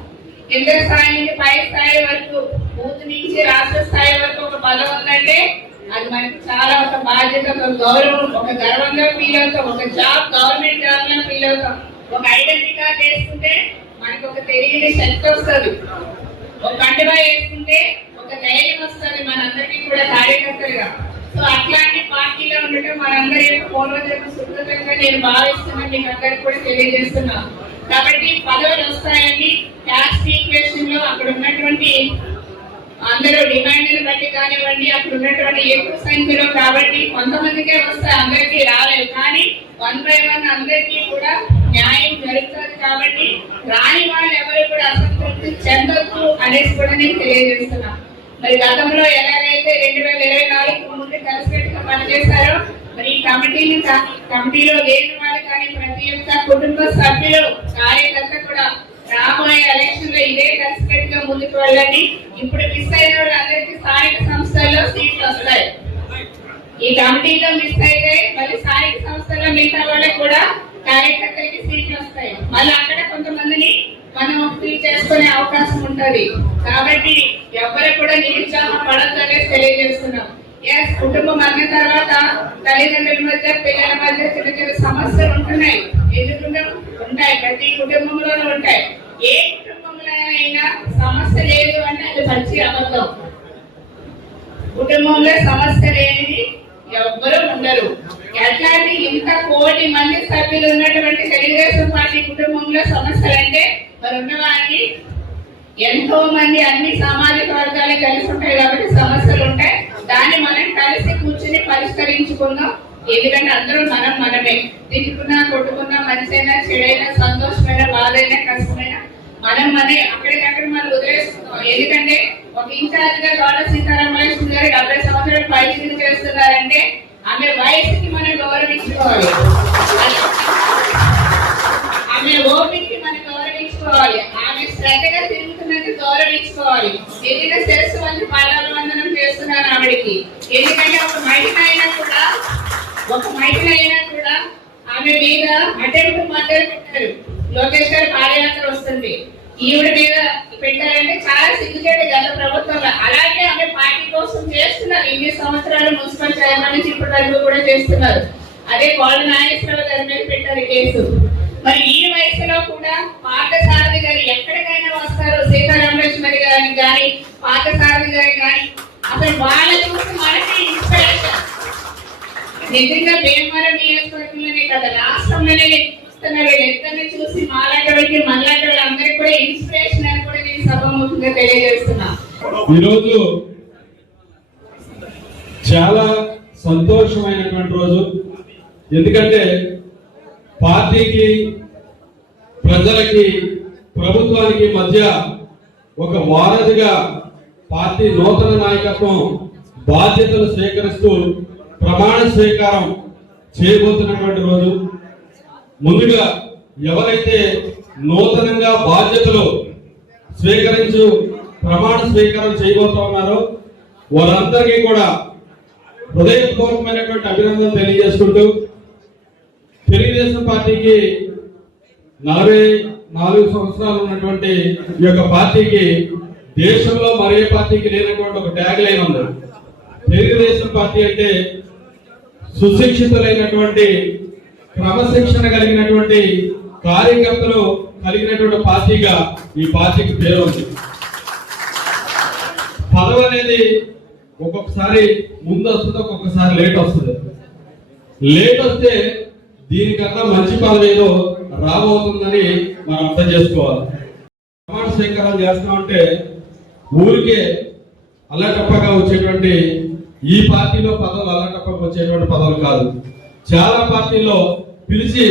కింద స్థాయి నుంచి పై స్థాయి వరకు, బూత్ నుంచి రాష్ట్ర స్థాయి వరకు ఒక పదవి ఉందంటే అది మనకి చాలా ఒక బాధ్యత, ఒక గౌరవం, ఒక గర్వంగా ఫీల్ అవుతాం. ఒక జాబ్, గవర్నమెంట్ జాబ్ లా ఫీల్ అవుతాం. ఒక ఐడెంటిటీ కార్డ్ వేసుకుంటే మనకు ఒక తెలియని శక్తి వస్తుంది. ఒక కండువా వేసుకుంటే ఒక ధైర్యం వస్తుంది మనందరికీ కూడా కార్యకర్తలుగా. సో అట్లాంటి పార్టీలో ఉండటం మనందరి యొక్క పూర్వజన్మ సుకృతంగా నేను భావిస్తున్నాను, మీకు అందరికి కూడా తెలియజేస్తున్నా. కాబట్టి పదవులు వస్తాయని క్యాస్ట్ ఈక్వేషన్ లో అక్కడ ఉన్నటువంటి అందరూ డిమాండ్ని బట్టి కానివ్వండి, అక్కడ ఉన్నటువంటి ఎక్కువ సంఖ్యలో కాబట్టి కొంతమందికే వస్తాయి, అందరికీ రాలేదు. కానీ 1 by 1 అందరికీ కూడా న్యాయం జరుగుతుంది. కాబట్టి రాని వాళ్ళు ఎవరు కూడా అసంతృప్తి చెందొద్దు అనేసి కూడా నేను తెలియజేస్తున్నా. మరి గతంలో ఎలాగైతే 2024 ముందు కలిసికట్టుగా పనిచేశారో మరి ఈ కమిటీలో లేని వాళ్ళు కానీ ప్రతి ఒక్క కుటుంబ సభ్యులు కార్యకర్త కూడా రాబోయే ఎలక్షన్ లో ఇదే కలిసికట్టుగా ముందుకు వెళ్ళండి. ఇప్పుడు మిస్ అయిన వాళ్ళందరికీ స్థానిక సంస్థల్లో సీట్లు వస్తాయి. ఈ కమిటీలో మిస్ అయితే మళ్ళీ స్థానిక సంస్థల్లో మిగతా వాళ్ళకి కూడా కార్యకర్తలకి సీట్లు వస్తాయి. మళ్ళీ అక్కడ కొంతమందిని మనం ఫిల్ చేసుకునే అవకాశం ఉంటది. కాబట్టి ఎవరు కూడా నిరుత్సాహం పడద్దనేసి తెలియజేస్తున్నాం. ఎస్, కుటుంబం అన్న తర్వాత తల్లిదండ్రుల మధ్య, పిల్లల మధ్య చిన్న చిన్న సమస్యలు ఉంటున్నాయి. ఎందుకంటే ఉంటాయి, ప్రతి కుటుంబంలోనూ ఉంటాయి. ఏ కుటుంబంలో అయినా సమస్య లేదు అంటే అది మంచి అబద్ధం. కుటుంబంలో సమస్య లేనిది ఎవ్వరూ ఉండరు. ఎట్లాంటి ఇంత 1 కోటి మంది సభ్యులు ఉన్నటువంటి తెలుగుదేశం పార్టీ కుటుంబంలో సమస్యలు అంటే మరి ఉన్నవాడిని ఎంతో మంది అన్ని సామాజిక వర్గాలు కలిసి ఉంటాయి కాబట్టి సమస్యలు ఉంటాయి. దాన్ని మనం కలిసి కూర్చుని పరిష్కరించుకుందాం. ఎందుకంటే అందరూ మనమే తిట్టుకున్నా, కొట్టుకున్నా, మంచైనా, చెడైనా, సంతోషమైన, బాధైనా, కష్టమైనా మనమే అక్కడికక్కడ మనం వదిలేస్తున్నాం. ఎందుకంటే ఒక ఇన్ఛార్జ్ గా గౌడ సీతారామలక్ష్మి గారు 70 సంవత్సరాలు పైచిలు చేస్తున్నారంటే ఆమె వయసుకి మనం గౌరవించుకోవాలి, ఆమె ఓపికకి మనం గౌరవించుకోవాలి, ఆమె శ్రద్ధగా తిరుగుతున్నది గౌరవించుకోవాలి. ఎందుకంటే శిరస్సు వంటి పాదాల వందనం చేస్తున్నారు ఆవిడికి. ఎందుకంటే ఒక మహిళ అయినా కూడా ఆమె మీద అటెంప్ట్ మర్డర్ పెట్టారు. లోకేష్ గారి పాదయాత్ర వస్తుంది, ఈవిడ మీద పెట్టారంటే చాలా సిగ్గుచేటు గత ప్రభుత్వంలో. అలాగే ఆమె పార్టీ కోసం చేస్తున్నారు. 2 సంవత్సరాలు మున్సిపల్ చైర్మన్ నుంచి ఇప్పటి వరకు కూడా చేస్తున్నారు. అదే కోళ్ళ నాగేశ్వరరావు గారి మీద పెట్టారు కేసు. మరి ఈ వయసులో కూడా పార్థసారథి గారు ఎక్కడికైనా వస్తారు, సీతారామలక్ష్మి గారిని కానీ, పార్థసారథి గారి కానీ, అసలు వాళ్ళ చూసి మనకి ఇన్స్పిరేషన్. నిజంగా భీమవరం నియోజకవర్గంలోనే కదా, రాష్ట్రంలోనే వీళ్ళిద్దరిని చూసి మాలాంటి మనలాంటి అందరికీ కూడా ఇన్స్పిరేషన్ అని కూడా నేను సభాముఖంగా తెలియజేస్తున్నా. ఈరోజు చాలా సంతోషమైనటువంటి రోజు. ఎందుకంటే పార్టీకి, ప్రజలకి, ప్రభుత్వానికి మధ్య ఒక వారధిగా పార్టీ నూతన నాయకత్వం బాధ్యతలు స్వీకరిస్తూ ప్రమాణ స్వీకారం చేయబోతున్నటువంటి రోజు. ముందుగా ఎవరైతే నూతనంగా బాధ్యతలు ప్రమాణ స్వీకారం చేయబోతున్నారో వారందరికీ కూడా హృదయపూర్వకమైనటువంటి అభినందనలు తెలియజేసుకుంటూ, తెలుగుదేశం పార్టీకి 44 సంవత్సరాలు ఉన్నటువంటి ఈ యొక్క పార్టీకి దేశంలో మరే పార్టీకి లేనటువంటి ఒక ట్యాగ్ లైన్ ఉంది. తెలుగుదేశం పార్టీ అంటే సుశిక్షితులైనటువంటి, క్రమశిక్షణ కలిగినటువంటి కార్యకర్తలు కలిగినటువంటి పార్టీగా ఈ పార్టీకి పేరు ఉంది. పదవి అనేది ఒక్కొక్కసారి ముందు వస్తుంది, ఒక్కొక్కసారి లేట్ వస్తుంది. లేట్ వస్తే దీనికన్నా మంచి పదవి ఏదో రాబోతుందని మనం అర్థం చేసుకోవాలి. ప్రమాణ స్వీకారాలు చేస్తామంటే ఊరికే అల్లటప్పగా వచ్చేటువంటి ఈ పార్టీలో పదవులు అల్లటప్పగా వచ్చేటువంటి పదవులు కాదు. చాలా పార్టీల్లో పిలిచి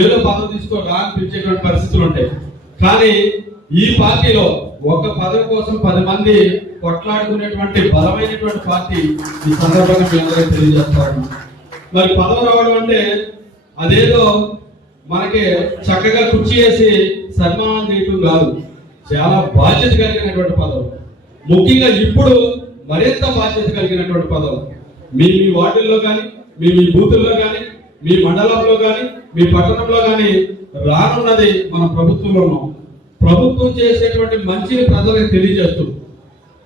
ఏదో పదవి తీసుకోరా అని పిలిచేటువంటి పరిస్థితులు ఉంటాయి. కానీ ఈ పార్టీలో ఒక పదవి కోసం 10 మంది కొట్లాడుకునేటువంటి బలమైనటువంటి పార్టీ ఈ సందర్భంగా మీ అందరికీ తెలియజేస్తాను. మరి పదవి రావడం అంటే అదేదో మనకి చక్కగా కుర్చీ వేసి సన్మానం చేయటం కాదు, చాలా బాధ్యత కలిగినటువంటి పదవి. ముఖ్యంగా ఇప్పుడు మరింత బాధ్యత కలిగినటువంటి పదవి. మీ వార్డుల్లో కానీ, మీ బూతుల్లో కానీ, మీ మండలంలో కానీ, మీ పట్టణంలో కానీ రానున్నది మన ప్రభుత్వంలో ఉన్నాం. ప్రభుత్వం చేసేటువంటి మంచిని ప్రజలకు తెలియజేస్తూ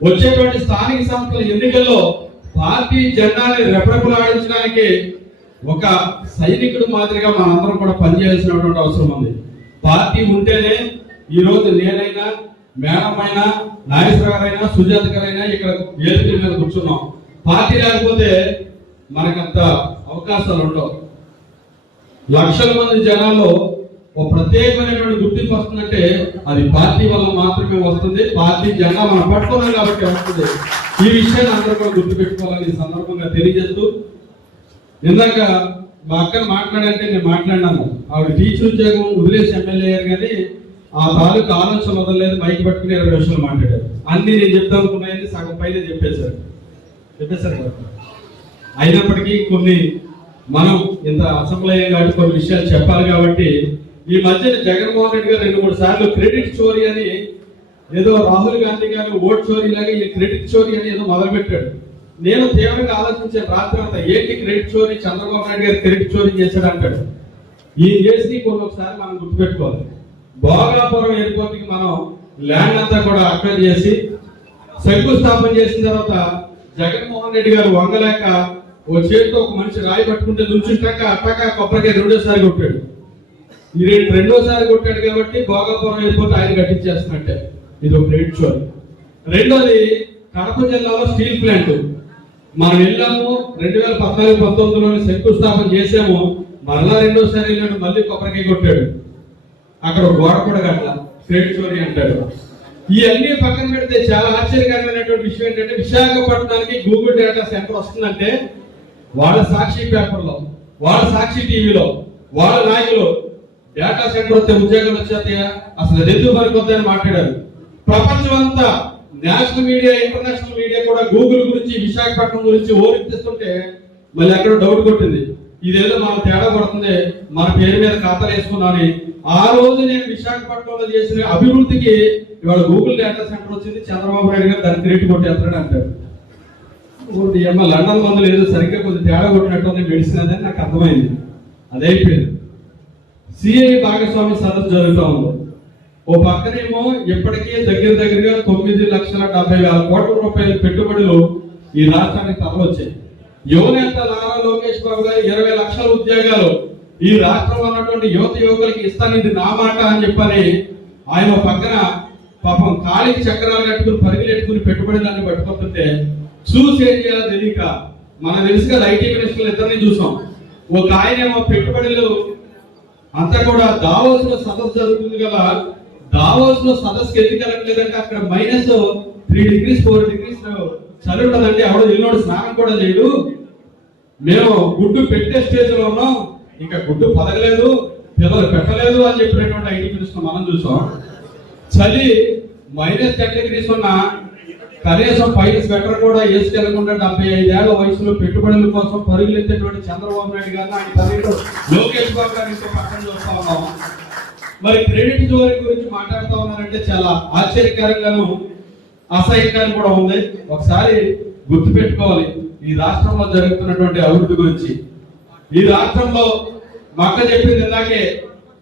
వచ్చేటువంటి స్థానిక సంస్థల ఎన్నికల్లో పార్టీ జెండాని రెపరెపలాడించడానికి ఒక సైనికుడు మాదిరిగా మనందరం కూడా పనిచేయాల్సినటువంటి అవసరం ఉంది. పార్టీ ఉంటేనే ఈ రోజు నేనైనా, మేడం అయినా, నాగేశ్వర గారైనా, సుజాత గారైనా ఇక్కడ వేదిక మీద కూర్చున్నాం. పార్టీ లేకపోతే మనకంత అవకాశాలు ఉండవు. లక్షల మంది జనాల్లో ఒక ప్రత్యేకమైనటువంటి గుర్తింపు వస్తుందంటే అది పార్టీ వల్ల మాత్రమే వస్తుంది. పార్టీ జెండా మనం పట్టుకున్నాం కాబట్టి వస్తుంది. ఈ విషయాన్ని అందరూ కూడా గుర్తు పెట్టుకోవాలని ఈ సందర్భంగా తెలియజేస్తూ, ఇందాక మా అక్కను మాట్లాడంటే నేను మాట్లాడినాను. ఆవిడ టీచర్ ఉద్యోగం వదిలేసి ఎమ్మెల్యే అయ్యారు, కానీ ఆ తాలూకు ఆలోచన వదలలేదు. మైక్ పట్టుకుని 20 నిమిషాలు మాట్లాడారు. అన్ని నేను చెప్తాను అనుకున్నాయని సగం పైన చెప్పేశారు కదా. అయినప్పటికీ కొన్ని మనం ఇంత అసెంబ్లీ కాబట్టి కొన్ని విషయాలు చెప్పాలి కాబట్టి ఈ మధ్యన జగన్మోహన్ రెడ్డి గారు 2-3 సార్లు క్రెడిట్ చోరీ అని, ఏదో రాహుల్ గాంధీ గారు ఓట్ చోరీ లాగా ఈ క్రెడిట్ చోరీ అని ఏదో మొదలుపెట్టాడు. నేను తీవ్రంగా ఆలోచించాను రాత్రి అంతా, ఏంటి క్రెడిట్ చోరీ, చంద్రబాబు నాయుడు గారు క్రెడిట్ చోరీ చేశాడు అంటాడు. ఈ చేసి కొన్ని ఒకసారి మనం గుర్తుపెట్టుకోవాలి. భోగాపురం ఎయిర్పోర్ట్ కి మనం ల్యాండ్ అంతా కూడా అక్వైర్ చేసి శంకుస్థాపన చేసిన తర్వాత జగన్మోహన్ రెడ్డి గారు వంగలేక ఓ చేతితో ఒక మనిషి రాయి పట్టుకుంటే నుంచుంటాక అట్టక కొబ్బరికాయ 2వ సారి కొట్టాడు. ఈ 2వ సారి కొట్టాడు కాబట్టి భోగాపురం ఎయిర్పోర్ట్ ఆయన కట్టించేస్తున్నట్టే. ఇది ఒక క్రెడిట్ చోరీ. రెండోది కడప జిల్లాలో స్టీల్ ప్లాంట్ మనం వెళ్ళాము 2014-19లో శంకుస్థాపన చేసాము. మరలా 2వ సారి వెళ్ళాడు, మళ్ళీ కొబ్బరికాయ కొట్టాడు. అక్కడ గోడ కూడా కట్ల, క్రెడిట్ చోరీ అంటాడు. ఇవన్నీ పక్కన పెడితే చాలా ఆశ్చర్యకరమైనటువంటి విషయం ఏంటంటే, విశాఖపట్నానికి గూగుల్ డేటా సెంటర్ వస్తుందంటే వాళ్ళ సాక్షి పేపర్లో, వాళ్ళ సాక్షి టీవీలో, వాళ్ళ నాయకులు డేటా సెంటర్ వస్తే ఉద్యోగాలు వచ్చేస్తాయా, అసలు ఎందుకు పనికొద్దని మాట్లాడారు. ప్రపంచం అంతా నేషనల్ మీడియా, ఇంటర్నేషనల్ మీడియా కూడా గూగుల్ గురించి, విశాఖపట్నం గురించి ఓరిపిస్తుంటే మళ్ళీ ఎక్కడో డౌట్ కొట్టింది. ఇదేదో మనం తేడా పడుతుంది, మన పేరు మీద ఖాతాలు వేసుకున్నామని. ఆ రోజు నేను విశాఖపట్నంలో చేసిన అభివృద్ధికి ఇవాళ గూగుల్ డేటా సెంటర్ వచ్చింది, చంద్రబాబు నాయుడు గారు దాన్ని క్రెడిట్ కొట్టేస్తాడు అంటారు. లండన్ మందులు ఏదో సరిగ్గా కొద్దిగా తేడా కొట్టినట్టు మెడిసిన్ అని నాకు అర్థమైంది. అదైపోయింది. సిఐ భాగస్వామ్య సదస్సు జరుగుతూ ఉంది. ఓ పక్కనేమో ఇప్పటికే దగ్గరగా 9,70,000 కోట్ల రూపాయల పెట్టుబడులు ఈ రాష్ట్రానికి తరలొచ్చాయి. యువనేత నారా లోకేష్ బాబు గారు 20 లక్షల ఉద్యోగాలు ఈ రాష్ట్రంలో ఉన్నటువంటి యువకులకి ఇస్తాను, ఇది నా మాట అని చెప్పని ఆయన పక్కన పాపం కాలికి చక్రాలు కట్టుకుని పరిగెట్టుకుని పెట్టుబడులన్నీ పట్టుకుంటుంటే చూసి ఏం చేయాలో తెలియక, మనకు తెలుసు కదా ఐటీ మినిస్టర్లు ఇద్దరిని చూసాం. ఒక ఆయనేమో పెట్టుబడులు అంతా కూడా దావోస్ లో సదస్సు జరుగుతుంది కదా, దావోస్ లో సదస్సుకి ఎందుకు వెళ్ళట్లేదంటే అక్కడ -3 degrees 4 degrees చలి ఉంటుందండి. ఎవడో ఇల్లునోడు స్నానం కూడా చేయడు. మేము గుడ్డు పెట్టే స్టేజ్ లో ఉన్నాం, ఇంకా గుడ్డు పదగలేదు, పిల్లలు పెట్టలేదు అని చెప్పినటువంటి ఐటీ మినిస్టర్ మనం చూసాం. చలి -10 degrees ఉన్న కనీసం పైన స్వెటర్ కూడా వేసుకెళ్లకుండా 75 ఏళ్ల వయసులో పెట్టుబడుల కోసం పరుగులెత్తేటువంటి చంద్రబాబు నాయుడు గారిని ఆయన తల్లితో లోకేష్ బాబు గారిని పక్కన చూస్తా ఉన్నాం. మరి క్రెడిట్ చోరీ గురించి మాట్లాడుతూ ఉన్నారంటే చాలా ఆశ్చర్యకరంగాను అసహ్యంగాను కూడా ఉంది. ఒకసారి గుర్తు పెట్టుకోవాలి ఈ రాష్ట్రంలో జరుగుతున్నటువంటి అభివృద్ధి గురించి. ఈ రాష్ట్రంలో మక్క చెప్పింది ఇందాకే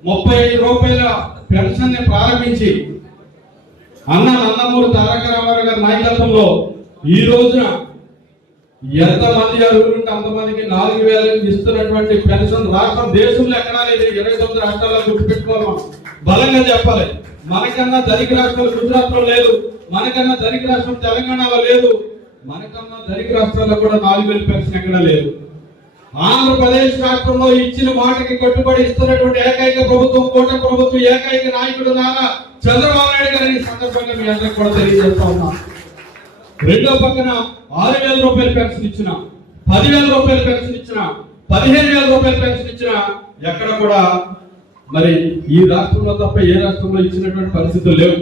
35 రూపాయల పెన్షన్ ని ప్రారంభించి నందమూరి తారక రామారావు గారి నాయకత్వంలో ఈ రోజున ఎంతమంది అర్హులుంటే అంతమందికి 4,000 ఇస్తున్నటువంటి పెన్షన్ రాష్ట్రం దేశంలో ఎక్కడా లేదు. 29 రాష్ట్రాల్లో గుర్తుపెట్టుకోవాలి, మనం బలంగా చెప్పాలి. మనకన్నా ధనిక రాష్ట్రాలు గుజరాత్ లో లేదు, మనకన్నా ధనిక రాష్ట్రం తెలంగాణలో లేదు. మనకన్నా ధనిక రాష్ట్రాల్లో కూడా 4,000 పెన్షన్ ఎక్కడా లేదు. ఆంధ్రప్రదేశ్ రాష్ట్రంలో ఇచ్చిన మాటకి కట్టుబడి ఇస్తున్నటువంటి ఏకైక ప్రభుత్వం కూటమి ప్రభుత్వం, ఏకైక నాయకుడు నారా చంద్రబాబు నాయుడు గారి ఈ సందర్భంగా మీ అందరికి కూడా తెలియజేస్తా ఉన్నా. రెండో పక్కన 6,000 రూపాయల పెన్షన్ ఇచ్చిన, 10,000 రూపాయల పెన్షన్ ఇచ్చిన, 15,000 రూపాయల పెన్షన్ ఇచ్చిన ఎక్కడ కూడా మరి ఈ రాష్ట్రంలో తప్ప ఏ రాష్ట్రంలో ఇచ్చినటువంటి పరిస్థితులు లేవు.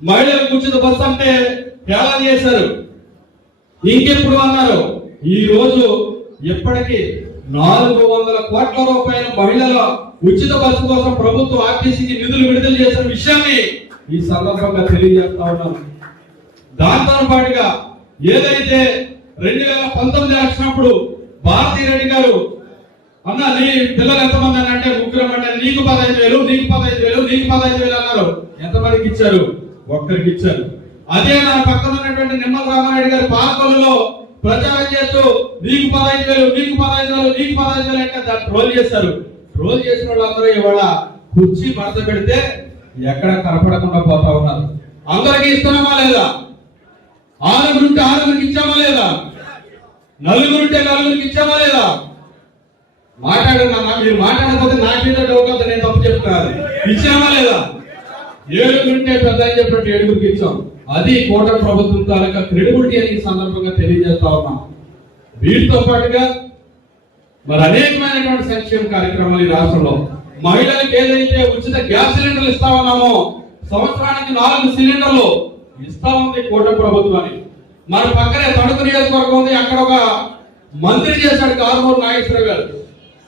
మహిళలకు ఉచిత బస్సు అంటే ఎలా చేశారు, ఇంకెప్పుడు అన్నారు. ఈ రోజు ఇప్పటికీ 400 కోట్ల రూపాయల మహిళల ఉచిత బస్సు కోసం ప్రభుత్వం ఆర్టీసీకి నిధులు విడుదల చేసిన విషయాన్ని ఈ సందర్భంగా తెలియజేస్తా ఉన్నాను. దాంతో పాటుగా ఏదైతే 2019 వచ్చినప్పుడు భారతీ రెడ్డి గారు అన్న నీ పిల్లలు ఎంతమంది అని అంటే 3 అంటే నీకు 15,000, నీకు 15,000, నీకు 15,000 అన్నారు. ఎంతమందికి ఇచ్చారు? ఒక్కరికి ఇచ్చారు. అదే నా పక్కన ఉన్నటువంటి నిమ్మల రామారెడ్డి గారు పాలకొల్లులో ప్రచారం చేస్తూ నీకు 15,000, నీకు 15,000, నీకు 15,000 అంటే దాన్ని ట్రోల్ చేశారు. ట్రోల్ చేసిన వాళ్ళందరూ ఇవాళ కుర్చీ మడత పెడితే ఎక్కడ కనపడకుండా పోతా ఉన్నారు. అందరికి ఇస్తున్నామా లేదా? 6 6 ఇచ్చామా లేదా? 4 4 ఇచ్చామా లేదా? మాట్లాడన్నా, మీరు మాట్లాడకపోతే నా మీద డౌట్ అవుతుంది, నేను తప్పు చెప్తున్నాను. ఇచ్చామా లేదా? 7 పెద్ద అని చెప్పినట్టు 7 ఇచ్చాం. అది కూటమి ప్రభుత్వం తాలూకా క్రెడిబిలిటీ అని సందర్భంగా తెలియజేస్తా ఉన్నాం. వీటితో పాటుగా మరి అనేకమైనటువంటి సంక్షేమ కార్యక్రమాలు ఈ రాష్ట్రంలో మహిళలకు ఏదైతే ఉచిత గ్యాస్ సిలిండర్లు ఇస్తా ఉన్నామో, సంవత్సరానికి 4 సిలిండర్లు ఇస్తా ఉంది కూటమి ప్రభుత్వాన్ని. మన పక్కనే తణుకు నియోజకవర్గం ఉంది, అక్కడ ఒక మంత్రి చేశాడు కారుమూరు నాగేశ్వరరావు గారు.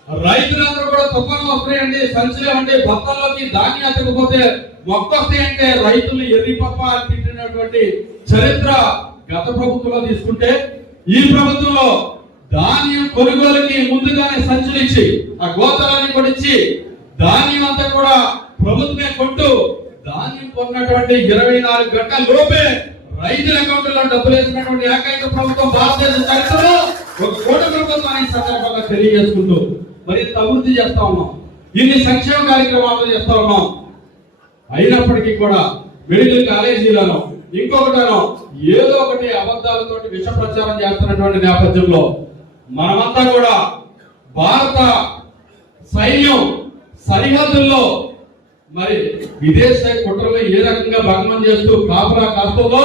రైతులందరూ కూడా తుఫాను వస్తాయండి, సంచులు అంటే భక్తుల్లోకి ధాన్యం ఎత్తకపోతే మొక్కొస్తాయంటే రైతులు ఎర్రిపప్ప తిట్టినటువంటి చరిత్ర గత ప్రభుత్వంలో తీసుకుంటే, ఈ ప్రభుత్వంలో ధాన్యం కొనుగోలుకి ముందుగానే సంచులు ఇచ్చి ఆ గోతాలని కూడా ఇచ్చి ధాన్యం అంతా కూడా ప్రభుత్వమే కొంటూ ధాన్యం కొన్నటువంటి 24 గంటల లోపే రైతుల అకౌంట్లో డబ్బులు వేసినటువంటి ఏకైక ప్రభుత్వం భారతదేశ చరిత్రలో ఒక కూటమి ప్రభుత్వాన్ని సందర్భంగా తెలియజేసుకుంటూ మరి అభివృద్ధి చేస్తా ఉన్నాం, ఇన్ని సంక్షేమ కార్యక్రమాలు చేస్తా ఉన్నాం. అయినప్పటికీ కూడా మెడికల్ కాలేజీలను ఇంకొకటనో ఏదో ఒకటి అబద్ధాలతో విష ప్రచారం చేస్తున్నటువంటి నేపథ్యంలో మనమంతా కూడా భారత సైన్యం సరిహద్దుల్లో మరి విదేశ కుట్రలు ఏ రకంగా భగ్నం చేస్తూ కాపులా కాస్తుందో,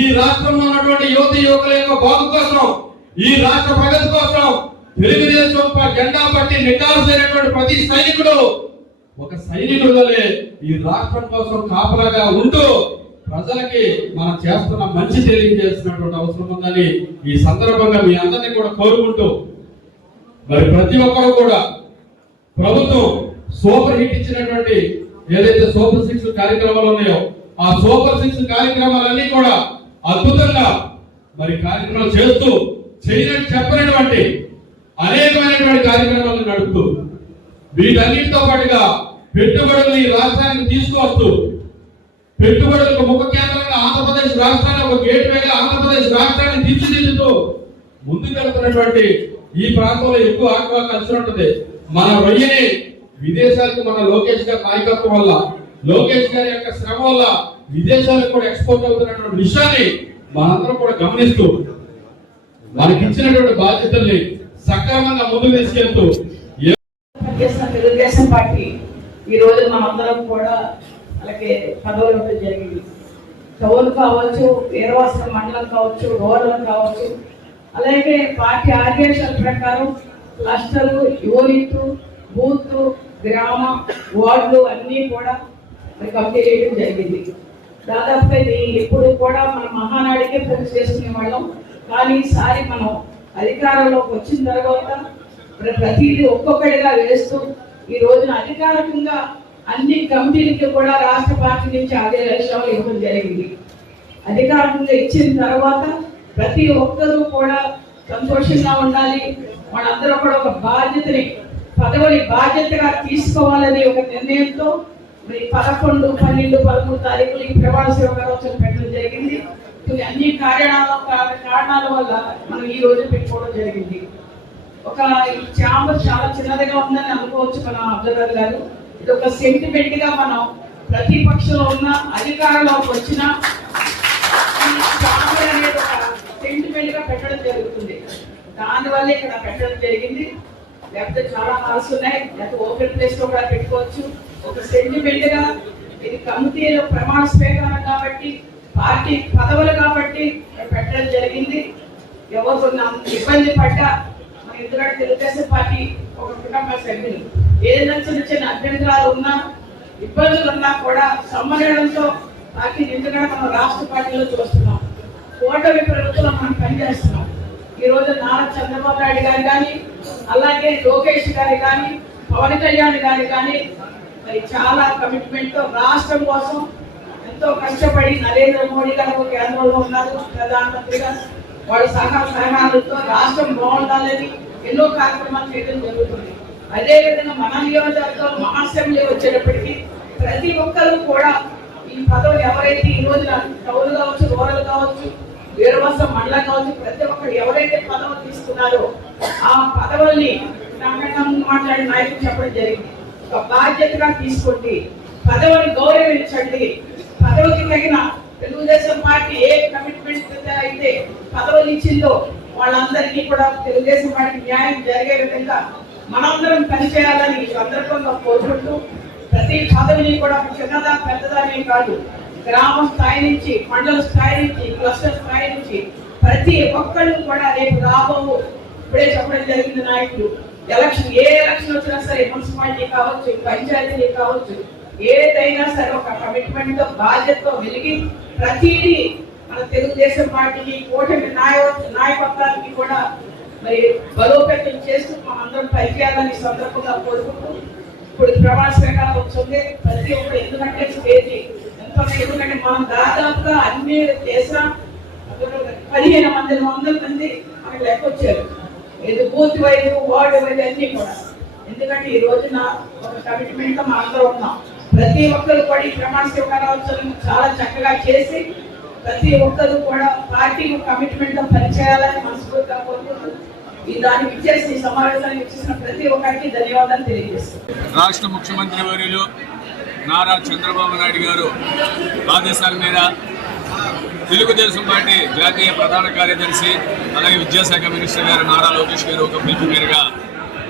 ఈ రాష్ట్రంలో ఉన్నటువంటి యువకుల యొక్క బాగు కోసం, ఈ రాష్ట్ర ప్రగతి కోసం తెలుగుదేశం జెండా పట్టి నికాల్సినటువంటి ప్రతి సైనికుడు ఒక సైనికుడు వల్లే ఈ రాష్ట్రం కోసం కాపలాగా ఉంటూ ప్రజలకి మనం చేస్తున్న మంచి తెలియజేసినటువంటి అవసరం ఉందని ఈ సందర్భంగా మీ అందరినీ కూడా కోరుకుంటూ, మరి ప్రతి ఒక్కరు కూడా ప్రభుత్వం సూపర్ హిట్ ఇచ్చినటువంటి ఏదైతే సూపర్ 6 కార్యక్రమాలు ఉన్నాయో ఆ సూపర్ 6 కార్యక్రమాలన్నీ కూడా అద్భుతంగా మరి కార్యక్రమాలు చేస్తూ చేయనట్టు చెప్పినటువంటి అనేకమైనటువంటి కార్యక్రమాలను నడుపుతూ వీటన్నిటితో పాటుగా పెట్టుబడులు ఈ రాష్ట్రానికి తీసుకువస్తూ పెట్టుబడులకు ముఖ్య కేంద్రంగా ఆంధ్రప్రదేశ్ రాష్ట్రాన్ని ఒక గేట్వేగా ఆంధ్రప్రదేశ్ రాష్ట్రాన్ని తీర్చిదిద్దుతూ ముందుకెళ్తున్నటువంటి ఈ ప్రాంతంలో ఎక్కువ ఆక్వా కలిసి ఉంటుంది. మన రొయ్యని విదేశాలకు మన లోకేష్ గారి నాయకత్వం వల్ల, లోకేష్ గారి యొక్క శ్రమ వల్ల విదేశాలకు కూడా ఎక్స్పోర్ట్ అవుతున్నటువంటి విషయాన్ని మనందరం కూడా గమనిస్తూ మనకి ఇచ్చినటువంటి బాధ్యతల్ని సక్రమంగా ముందుకు తీసుకెళ్తూ తెలుగుదేశం పార్టీ ఈ రోజు మనందరం కూడా అలాగే పదవులు ఇవ్వడం జరిగింది. టౌన్ కావచ్చు, వీరవాసన మండలం కావచ్చు, రూరల్ కావచ్చు, అలాగే పార్టీ ఆదేశాల ప్రకారం క్లస్టర్, యూనిట్, బూత్, గ్రామ, వార్డులు అన్నీ కూడా కమిటీ చేయడం జరిగింది. దాదాపుగా ఇది ఎప్పుడు కూడా మన మహానాడికే పూర్తి చేసుకునే వాళ్ళం. కానీ ఈసారి మనం అధికారంలోకి వచ్చిన తర్వాత ప్రతిదీ ఒక్కొక్కటిగా వేస్తూ ఈ రోజున అధికారికంగా అన్ని కమిటీలకి కూడా రాష్ట్ర పార్టీ నుంచి ఆదేశాలు ఇవ్వడం జరిగింది. అధికారికంగా ఇచ్చిన తర్వాత ప్రతి ఒక్కరూ కూడా సంతోషంగా ఉండాలి, మనందరూ కూడా ఒక బాధ్యతని పదవిని బాధ్యతగా తీసుకోవాలని ఒక నిర్ణయంతో 11, 12, 13 తారీఖులు ఈ ప్రమాణ స్వీకారోత్సవం పెట్టడం జరిగింది. అన్ని కారణాల వల్ల మనం ఈ రోజు పెట్టుకోవడం జరిగింది. ఒక ఛాంబర్ చాలా చిన్నదిగా ఉందని అనుకోవచ్చు మన అబ్జర్వర్ గారు. ఇది ఒక సెంటిమెంట్ గా మనం ప్రతిపక్షంలో ఉన్న అధికారంలోకి వచ్చిన ఈ ఛాంబర్ అనేది ఒక దానివల్ల ఇక్కడ పెట్టడం జరిగింది. లేకపోతే చాలా హాల్స్ ఉన్నాయి, లేకపోతే ఓపెన్ ప్లేస్ లో కూడా పెట్టుకోవచ్చు. ఒక సెంటిమెంట్ గా ఇది కమిటీలో ప్రమాణ స్వీకారం కాబట్టి, పార్టీ పదవులు కాబట్టి పెట్టడం జరిగింది. ఎవరు ఇబ్బంది పడ్డా, ఎందుకంటే తెలుగుదేశం పార్టీ ఒక కుటుంబ సభ్యులు ఏదైనా చిన్న చిన్న అభ్యంతరాలు ఉన్నా, ఇబ్బందులు ఉన్నా కూడా సమ్మేళనంతో పార్టీ ఎందుకంటే మనం రాష్ట్ర పార్టీలో చూస్తున్నాం. కూటమి ప్రభుత్వంలో మనం పనిచేస్తున్నాం. ఈ రోజు నారా చంద్రబాబు నాయుడు గారు కానీ, అలాగే లోకేష్ గారు కానీ, పవన్ కళ్యాణ్ గారు కానీ మరి చాలా కమిట్మెంట్ తో రాష్ట్రం కోసం ఎంతో కష్టపడి నరేంద్ర మోడీ గారు కేంద్రంలో ఉన్నారు ప్రధానమంత్రిగా. వాళ్ళ సహకారాలతో రాష్ట్రం బాగుండాలని ఎన్నో కార్యక్రమాలు చేయడం జరుగుతుంది. అదే విధంగా మన నియోజకవర్గం మహాసభలు వచ్చేటప్పటికీ ప్రతి ఒక్కరు కూడా ఈ పదవులు ఎవరైతే ఈ రోజున టౌన్ కావచ్చు, రూరల్ కావచ్చు, వీరవసం మండలం కావచ్చు, ప్రతి ఒక్కరు ఎవరైతే పదవులు తీసుకున్నారో ఆ పదవుల్ని మాట్లాడిన నాయకులు చెప్పడం జరిగింది. ఒక బాధ్యతగా తీసుకోండి, పదవిని గౌరవించండి. పదవికి తగిన తెలుగుదేశం పార్టీ ఏ కమిట్మెంట్ అయితే పదవులు ఇచ్చిందో వాళ్ళందరికీ కూడా తెలుగుదేశం పార్టీ న్యాయం జరిగే విధంగా మనందరం పనిచేయాలని ఈ సందర్భంగా కోరుకుంటూ, ప్రతి పదవిని కూడా చిన్నదా పెద్దదానే కాదు, గ్రామ స్థాయి నుంచి, మండల స్థాయి నుంచి, క్లస్టర్ స్థాయి నుంచి ప్రతి ఒక్కళ్ళు కూడా రేపు రాబోవు ఇప్పుడే చెప్పడం జరిగింది నాయకులు. ఎలక్షన్ ఏ ఎలక్షన్ వచ్చినా సరే, మున్సిపాలిటీ కావచ్చు, పంచాయతీ కావచ్చు, ఏదైనా సరే ఒక కమిట్మెంట్ తో బాధ్యతతో వెలిగి ప్రతిదీ మన తెలుగుదేశం పార్టీకి కూటమి నాయకత్వానికి కూడా మరి బలోపేతం చేస్తూ మనందరం పనిచేయాలని సందర్భంగా కోరుకుంటూ, ఇప్పుడు ప్రమాణ స్వీకారం వచ్చింది. ప్రతి ఒక్కరు ఎందుకంటే స్టేజ్ ఎంతో, ఎందుకంటే మనం దాదాపుగా అన్ని చేసిన 15 మంది 100 మంది మనకు లెక్క వచ్చారు. ఇది బూత్ వైపు, వార్డు వైపు అన్ని కూడా. ఎందుకంటే ఈ రోజున ఒక కమిట్మెంట్ తో మనం అందరూ ఉన్నాం. ప్రతి ఒక్కరు కూడా ఈ ప్రమాణ స్వీకారోత్సవం చాలా చక్కగా చేసి ప్రతి ఒక్కరు కూడా పార్టీ కమిట్మెంట్ తో పనిచేయాలని మనస్ఫూర్తిగా కోరుకుంటూ ఈ దానికి ఇచ్చేసి సమావేశానికి ఇచ్చేసిన ప్రతి ఒక్కరికి ధన్యవాదాలు తెలియజేస్తున్నాను. రాష్ట్ర ముఖ్యమంత్రి వర్యులు నారా చంద్రబాబు నాయుడు గారు ఆదేశాల మీద తెలుగుదేశం పార్టీ జాతీయ ప్రధాన కార్యదర్శి అలాగే విద్యాశాఖ మినిస్టర్ గారు నారా లోకేష్ గారు ఒక పిలుపు మేరగా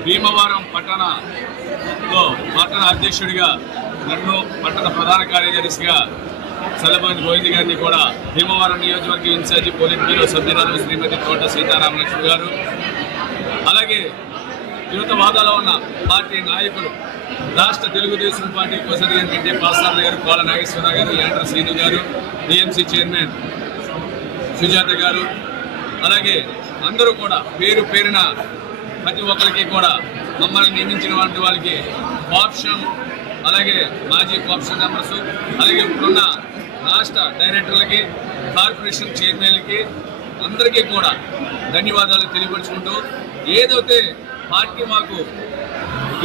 భీమవరం పట్టణంలో పట్టణ అధ్యక్షుడిగా నన్ను, పట్టణ ప్రధాన కార్యదర్శిగా సలబంది గోవింద్ గారిని కూడా భీమవరం నియోజకవర్గ ఇన్ఛార్జి పోలిట్ బ్యూరో సభ్యురాలు శ్రీమతి తోట సీతారామలక్ష్మి గారు, అలాగే వివిధ వాదాలో ఉన్న పార్టీ నాయకులు, రాష్ట్ర తెలుగుదేశం పార్టీ కోసరి ఎన్టీ పాసార్ గారు, కోల నాగేశ్వరరావు గారు, యాండ్ర శ్రీను గారు, టీఎంసీ చైర్మన్ సుజాత గారు, అలాగే అందరూ కూడా పేరు పేరున ప్రతి ఒక్కరికి కూడా మమ్మల్ని నియమించిన వాళ్ళకి కోఆప్షన్, అలాగే మాజీ కోఆప్షన్ మెంబర్స్, అలాగే ఇప్పుడున్న రాష్ట్ర డైరెక్టర్లకి, కార్పొరేషన్ చైర్మన్లకి అందరికీ కూడా ధన్యవాదాలు తెలియపరుచుకుంటూ, ఏదైతే పార్టీ మాకు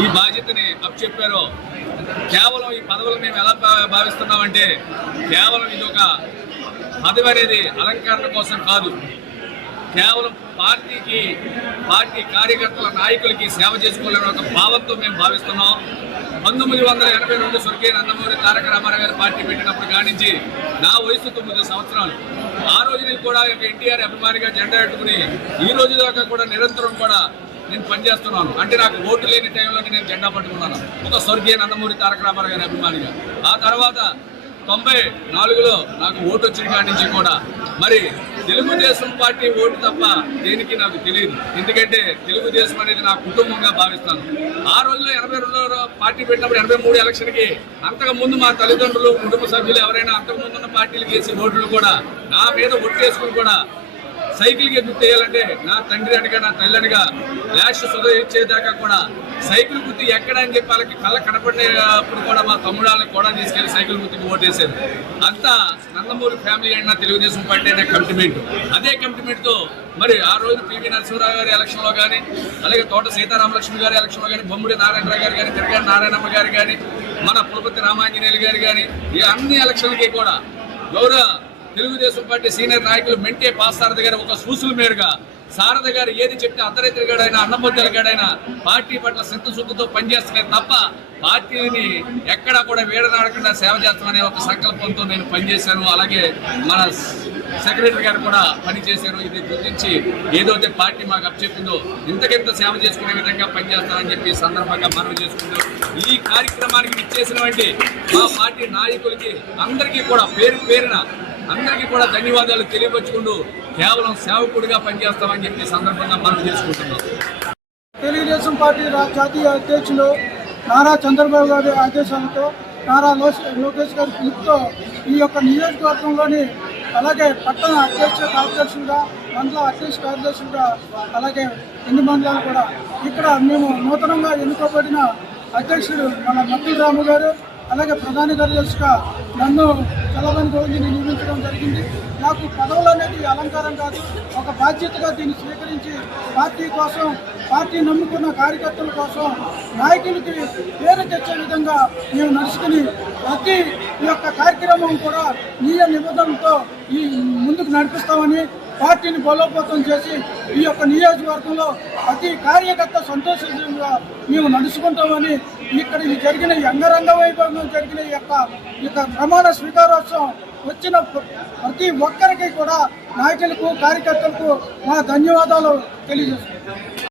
ఈ బాధ్యతని అప్పచెప్పారో కేవలం ఈ పదవులు మేము ఎలా భావిస్తున్నామంటే కేవలం ఇది ఒక పదవి అనేది అలంకరణ కోసం కాదు, కేవలం పార్టీకి, పార్టీ కార్యకర్తల నాయకులకి సేవ చేసుకోవాలనే ఒక భావంతో మేము భావిస్తున్నాం. 1982 స్వర్గీయ నందమూరి తారక రామారావు గారు పార్టీ పెట్టినప్పుడు కానించి నా వయసు 9 సంవత్సరాలు. ఆ రోజున కూడా ఎన్టీఆర్ అభిమానిగా జెండా పెట్టుకుని ఈ రోజు దాకా కూడా నిరంతరం కూడా నేను పనిచేస్తున్నాను. అంటే నాకు ఓటు లేని టైంలోనే నేను జెండా పట్టుకున్నాను ఒక స్వర్గీయ నందమూరి తారక రామారావు గారి అభిమానిగా. ఆ తర్వాత 94లో నాకు ఓటు వచ్చిన కాడి నుంచి కూడా మరి తెలుగుదేశం పార్టీ ఓటు తప్ప దేనికి నాకు తెలియదు. ఎందుకంటే తెలుగుదేశం అనేది నా కుటుంబంగా భావిస్తాను. ఆ రోజుల్లో 82లో పార్టీ పెట్టినప్పుడు 83 ఎలక్షన్కి అంతకుముందు మా తల్లిదండ్రులు, కుటుంబ సభ్యులు ఎవరైనా అంతకుముందున్న పార్టీలు వేసి ఓట్లు కూడా నా మీద ఒట్టేసుకుని కూడా సైకిల్కి గుర్తు వేయాలంటే నా తండ్రి అనగా, నా తల్లి అనగా లాస్ట్ సుధ ఇచ్చేదాకా కూడా సైకిల్ గుర్తు ఎక్కడ అని చెప్పి వాళ్ళకి కళ్ళ కనపడినప్పుడు కూడా మా తమ్ముడాలను కూడా తీసుకెళ్లి సైకిల్ గుర్తుకి ఓటేశారు. అంతా నందమూరి ఫ్యామిలీ అయినా తెలుగుదేశం పార్టీ అనే కమిట్మెంట్. అదే కమిట్మెంట్తో మరి ఆ రోజు పివి నరసింహరావు గారి ఎలక్షన్లో కానీ, అలాగే తోట సీతారామలక్ష్మి గారి ఎలక్షన్లో కానీ, బొమ్మిడి నారాయణరావు గారు కానీ, తిరగాడి నారాయణమ్మ గారు కానీ, మన పులపతి రామాంజనేయులు గారు కానీ, ఈ అన్ని ఎలక్షన్లకి కూడా గౌరవ తెలుగుదేశం పార్టీ సీనియర్ నాయకులు మెంటే పాసారథి గారు ఒక సూసుల మేరుగా సారథి గారు ఏది చెప్తే అర్ధరైతుగాడైనా, అన్నబొద్దలగాడైనా పార్టీ పట్ల చిత్తశుద్ధితో పనిచేస్తున్నారు తప్ప పార్టీని ఎక్కడా కూడా వీడనాడకుండా సేవ చేస్తామనే ఒక సంకల్పంతో నేను పనిచేశాను. అలాగే మన సెక్రటరీ గారు కూడా పనిచేశారు. ఇది గుర్తించి ఏదైతే పార్టీ మాకు అప్పచెప్పిందో ఇంతకింత సేవ చేసుకునే విధంగా పనిచేస్తామని చెప్పి సందర్భంగా మనవి చేసుకుంటూ ఈ కార్యక్రమానికి ఇచ్చేసినటువంటి మా పార్టీ నాయకులకి అందరికీ కూడా పేరు పేరున అందరికీ కూడా ధన్యవాదాలు తెలియపరుచుకుంటూ కేవలం సేవకుడిగా పనిచేస్తామని చెప్పి సందర్భంగా మనం చేసుకుంటున్నాం. తెలుగుదేశం పార్టీ జాతీయ అధ్యక్షులు నారా చంద్రబాబు గారి ఆదేశాలతో నారా లోకేష్ గారి పిలుపుతో ఈ యొక్క నియోజకవర్గంలోని అలాగే పట్టణ కార్యదర్శులుగా మండల అధ్యక్ష కార్యదర్శులుగా అలాగే ఎన్ని మండలాలు కూడా ఇక్కడ మేము నూతనంగా ఎన్నుకోబడిన అధ్యక్షుడు మన మత్తుల రాము గారు అలాగే ప్రధాన కార్యదర్శిగా నన్ను చలవని రోజుని నియమించడం జరిగింది. నాకు పదవులు అనేది అలంకారం కాదు, ఒక బాధ్యతగా దీన్ని స్వీకరించి పార్టీ కోసం పార్టీ నమ్ముకున్న కార్యకర్తల కోసం నాయకులకి పేరు తెచ్చే విధంగా మేము నడుచుకుని ప్రతి ఈ యొక్క కార్యక్రమం కూడా నియమ నిబంధనలతో ఈ ముందుకు నడిపిస్తామని పార్టీని బలోపేతం చేసి ఈ యొక్క నియోజకవర్గంలో ప్రతి కార్యకర్త సంతోషంగా మేము నడుచుకుంటామని ఇక్కడ ఈ జరిగిన అంగరంగ వైభవంగా జరిగిన ఈ యొక్క ప్రమాణ స్వీకారోత్సవం వచ్చిన ప్రతి ఒక్కరికి కూడా నాయకులకు కార్యకర్తలకు మా ధన్యవాదాలు తెలియజేస్తున్నాం.